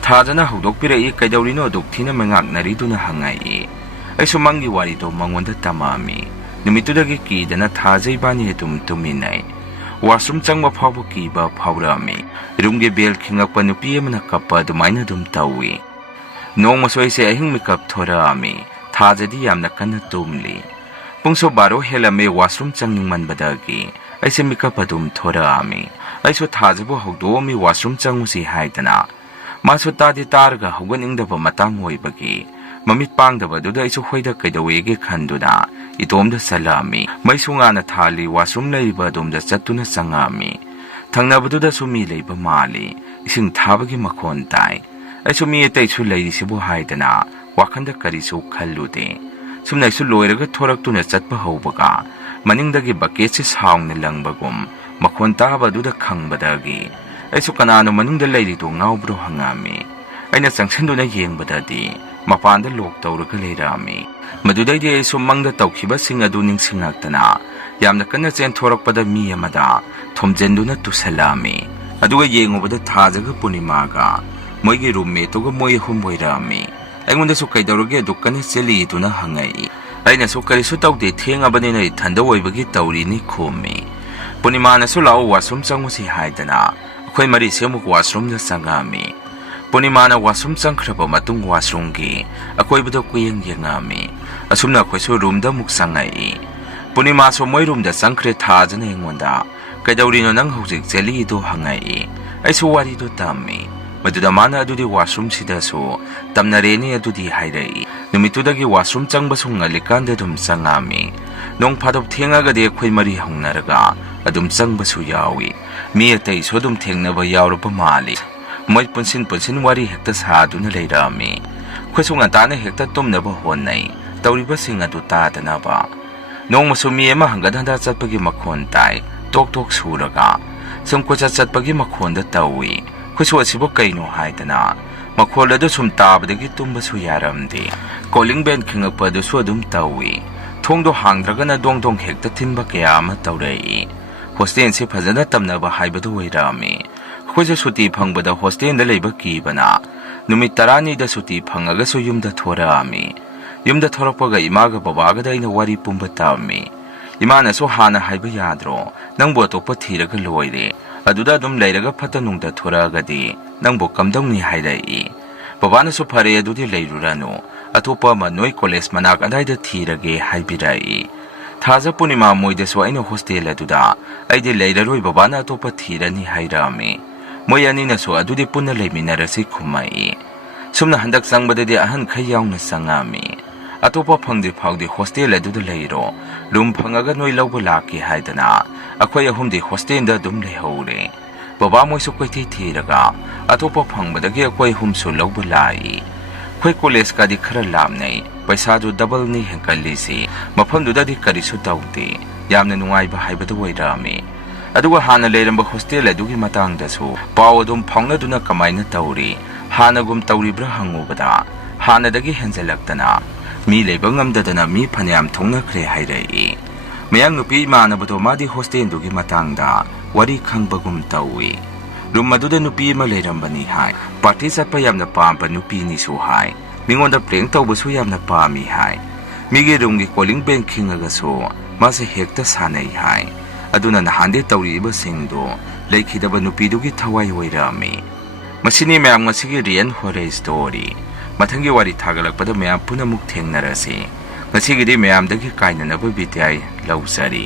ꯊꯥꯖꯅ ꯍꯧꯗꯣꯛꯄꯤꯔꯛꯏ ꯀꯩꯗꯧꯔꯤꯅꯣ ꯑꯗꯨꯛ ꯊꯤꯅ ꯃꯩꯉꯥꯛꯅꯔꯤꯗꯨꯅ ꯍꯪꯉꯛꯏ ꯑꯩꯁꯨ ꯃꯪꯒꯤ ꯋꯥꯔꯤꯗꯣ ꯃꯉꯣꯟꯗ ꯇꯝꯃꯛꯑꯝꯃꯤ ꯅꯨꯃꯤꯠꯇꯨꯗꯒꯤ ꯀꯤꯗꯅ ꯊꯥꯖ ꯏꯕꯥꯅꯤ ꯑꯗꯨꯝ ꯇꯨꯝꯃꯤꯟꯅꯩ ꯋꯥꯁꯔꯨꯝ ꯆꯪꯕ ꯐꯥꯎꯕ ꯀꯤꯕ ꯐꯥꯎꯔꯛꯑꯝꯃꯤ ꯔꯨꯝꯒꯤ ꯕꯦꯜ ꯈꯤꯡꯉꯛꯄ ꯅꯨꯄꯤ ꯑꯃꯅ ꯀꯞꯄ ꯑꯗꯨꯃꯥꯏꯅ ꯑꯗꯨꯝ ꯇꯧꯏ ꯅꯣꯡꯃꯁꯨ ꯑꯩꯁꯦ ꯑꯍꯤꯡ ꯃꯤꯀꯞ ꯊꯣꯔꯛꯑꯝꯃꯤ ꯊꯥꯖꯗꯤ ꯌꯥꯝꯅ ꯀꯟꯅ ꯇꯨꯝꯂꯤ ꯄꯨꯡꯁꯨ 12 ꯍꯦꯜꯂꯝꯃꯤ ꯋꯥꯁꯔꯨꯝ ꯆꯪꯅꯤꯡꯃꯟꯕꯗꯒꯤ ꯑꯩꯁꯦ ꯃꯤꯀꯞ ꯑꯗꯨꯝ ꯊꯣꯔꯛꯑꯝꯃꯤ ꯑꯩꯁꯨ ꯊꯥꯖꯕꯨ ꯍꯧꯗꯣꯛꯑꯝꯃꯤ ꯋꯥꯁꯔꯨꯝ ꯆꯪꯉꯨꯁꯤ ꯍꯥꯏꯗꯅ ꯃꯥꯁꯨ ꯇꯥꯗꯤ ꯇꯥꯔꯒ ꯍꯧꯒꯠꯅꯤꯡꯗꯕ ꯃꯇꯥꯡ ꯑꯣꯏꯕꯒꯤ ꯃꯃꯤꯠ ꯄꯥꯡꯗꯕꯗꯨꯗ ꯑꯩꯁꯨ ꯍꯣꯏꯗ ꯀꯩꯗꯧꯋꯦꯒꯦ ꯈꯟꯗꯨꯅ ꯏꯇꯣꯝꯗ ꯆꯠꯂꯛꯑꯝꯃꯤ ꯃꯩꯁꯨ ꯉꯥꯟꯅ ꯊꯥꯜꯂꯤ ꯋꯥꯁꯔꯨꯝ ꯂꯩꯔꯤꯕ ꯑꯗꯣꯝꯗ ꯆꯠꯇꯨꯅ ꯆꯪꯉꯛꯑꯝꯃꯤ ꯊꯪꯅꯕꯗꯨꯗꯁꯨ ꯃꯤ ꯂꯩꯕ ꯃꯥꯜꯂꯤ ꯏꯁꯤꯡ ꯊꯥꯕꯒꯤ ꯃꯈꯣꯟ ꯇꯥꯏ ꯑꯩꯁꯨ ꯃꯤ ꯑꯇꯩꯁꯨ ꯂꯩꯔꯤꯁꯤꯕꯨ ꯍꯥꯏꯗꯅ ꯋꯥꯈꯟꯗ ꯀꯔꯤꯁꯨ ꯈꯜꯂꯨꯗꯦ ꯁꯨꯝꯅ ꯑꯩꯁꯨ ꯂꯣꯏꯔꯒ ꯊꯣꯔꯛꯇꯨꯅ ꯆꯠꯄ ꯍꯧꯕꯒ ꯃꯅꯤꯡꯗꯒꯤ ꯕꯀꯦꯠꯁꯦ ꯁꯥꯎꯅ ꯂꯪꯕꯒꯨꯝ ꯃꯈꯣꯟ ꯇꯥꯕ ꯑꯗꯨꯗ ꯈꯪꯕꯗꯒꯤ ꯑꯩꯁꯨ ꯀꯅꯥꯅꯣ ꯃꯅꯨꯡꯗ ꯂꯩꯔꯤꯗꯣ ꯉꯥꯎꯕ꯭ꯔꯣ ꯍꯪꯉꯛꯑꯝꯃꯤ ꯑꯩꯅ ꯆꯪꯁꯤꯟꯗꯨꯅ ꯌꯦꯡꯕꯗꯗꯤ ꯃꯄꯥꯟꯗ ꯂꯣꯛ ꯇꯧꯔꯒ ꯂꯩꯔꯛꯑꯝꯃꯤ ꯃꯗꯨꯗꯩꯗꯤ ꯑꯩꯁꯨ ꯃꯪꯗ ꯇꯧꯈꯤꯕꯁꯤꯡ ꯑꯗꯨ ꯅꯤꯡꯁꯤꯡꯂꯛꯇꯅ ꯌꯥꯝꯅ ꯀꯟꯅ ꯆꯦꯟꯊꯣꯔꯛꯄꯗ ꯃꯤ ꯑꯃꯗ ꯊꯣꯝꯖꯤꯟꯗꯨꯅ ꯇꯨꯁꯜꯂꯛꯑꯝꯃꯤ ꯑꯗꯨꯒ ꯌꯦꯡꯉꯨꯕꯗ ꯊꯥꯖꯒ ꯄꯨꯔꯅꯤꯃꯥꯒ ꯃꯣꯏꯒꯤ ꯔꯨꯝꯃꯦꯠꯇꯨꯒ ꯃꯣꯏ ꯑꯍꯨꯝ ꯑꯣꯏꯔꯛꯑꯝꯃꯤ ꯑꯩꯉꯣꯟꯗꯁꯨ ꯀꯩꯗꯧꯔꯒꯦ ꯑꯗꯨꯛ ꯀꯟꯅ ꯆꯦꯜꯂꯤꯗꯨꯅ ꯍꯪꯉꯛꯏ ꯑꯩꯅꯁꯨ ꯀꯔꯤꯁꯨ ꯇꯧꯗꯦ ꯊꯦꯡꯉꯕꯅꯤꯅ ꯏꯊꯟꯗ ꯑꯣꯏꯕꯒꯤ ꯇꯧꯔꯤꯅꯤ ꯈꯨꯝꯃꯤ ꯄꯨꯔꯅꯤꯃꯥꯅꯁꯨ ꯂꯥꯛꯑꯣ ꯋꯥꯁꯔꯨꯝ ꯆꯪꯉꯨꯁꯤ ꯍꯥꯏꯗꯅ ꯑꯩꯈꯣꯏ ꯃꯔꯤꯁꯦ ꯑꯃꯨꯛ ꯋꯥꯁꯔꯨꯝꯗ ꯆꯪꯉꯛꯑꯝꯃꯤ ꯄꯨꯔꯅꯤꯃꯥꯅ ꯋꯥꯁꯔꯨꯝ ꯆꯪꯈ꯭ꯔꯕ ꯃꯇꯨꯡ ꯋꯥꯁꯔꯨꯝꯒꯤ ꯑꯀꯣꯏꯕꯗ ꯀꯨꯌꯦꯡ ꯌꯦꯡꯉꯛꯑꯝꯃꯤ ꯑꯁꯨꯝꯅ ꯑꯩꯈꯣꯏꯁꯨ ꯔꯨꯝꯗ ꯑꯃꯨꯛ ꯆꯪꯉꯛꯏ ꯄꯨꯔꯅꯤꯃꯥꯁꯨ ꯃꯣꯏ ꯔꯨꯝꯗ ꯆꯪꯈ꯭ꯔꯦ ꯊꯥꯖꯅ ꯑꯩꯉꯣꯟꯗ Kaidaurino nang hojik jeli do hangai. Aisu wari do tammi. Maduda mana adudi washroom sidasu tamnareni adudi hairai. Numitudagi washroom changbasu ngalikande dum sangami. Nong padop thengagadi akhoi mari hongnaraga adum changbasu yawi. Mi atai so dum thengnaba yawraba mali. Moi punsin wari hekta saduna leirami. Khwesu ngantana hekta tumnaba honnai. Tauriba sing adu tadanaba. Nong masu mi ema hangadhanda chatpagi makhon tai. Tok tok suraga. Sum kocha chatpagi makhonda tawi. Khwesu asibo kaino haidana. Makhol adu sum tabadagi tumbasu yaramdi. Calling bell khingakpa adu su adum tawi. Thongdo hangdragana dongdong hekta thinba kaya ama taurei. Hostel se phajana tamnaba haibadu wairami. Khwesu suti phangbada hostel da leiba kibana. Numit tarani da suti phangaga su yumda thorami. Yumda thorakpaga imaga babaga da ina wari pumba tami. Imana so hana haiba yadro. Nangbo atokpa thiraga loire. Aduda adum leiraga phata nungda thoragadi. Nangbo kamdongni hairai. Babana so phare adudi leirurano. Atopa ma noi college manak adaida thirage haibirai. Thaza punima moida so aina hostel aduda. Aide leiraroi babana atopa thirani hairami. Moyani na so adudi punna leiminarasi khumai. Sumna handak sangbadadi ahan khayawna sangami. Atopa phangdi phawdi hostel aduda leiro. Room phangaga noi lawba laki haidana. Akhoi ahumdi hostel da dum leihore. Baba moi so koiti thiraga. Atopa phangbadagi akhoi humsu lawba lai. Khoi college ka di khara lamnai. Paisa jo double ni henkalisi. Mafamduda di karisu tawdi. Yamna nungaiba haibadu wairami. Aduga hana leiramba hostel adugi matangdasu. Pao adum phangnaduna kamaina tawri. Hanagum tawribra hangubada. Hanadagi henjalaktana. Mi leiba ngamdadana mi phanayam thongnakhre hairai. Mayang nupi manabado madi hostel dugi matangda wari khangbagum tawi. Room maduda nupi ma leirambani hai. Party satpa yamna pampa nupi ni su hai. Mingonda prank tawbasu yamna pami hai. Migi room gi calling bell khingaga so mase hekta sanai hai. Aduna nahande tawriba singdo leikhidaba nupi dugi thawai wairami. Masini mayam ngasigi real horror story. Mathangi wari thagalakpada mayam punamuk thengnarasi. Ngasigidi mayamdagi kainanaba bidyai lausari.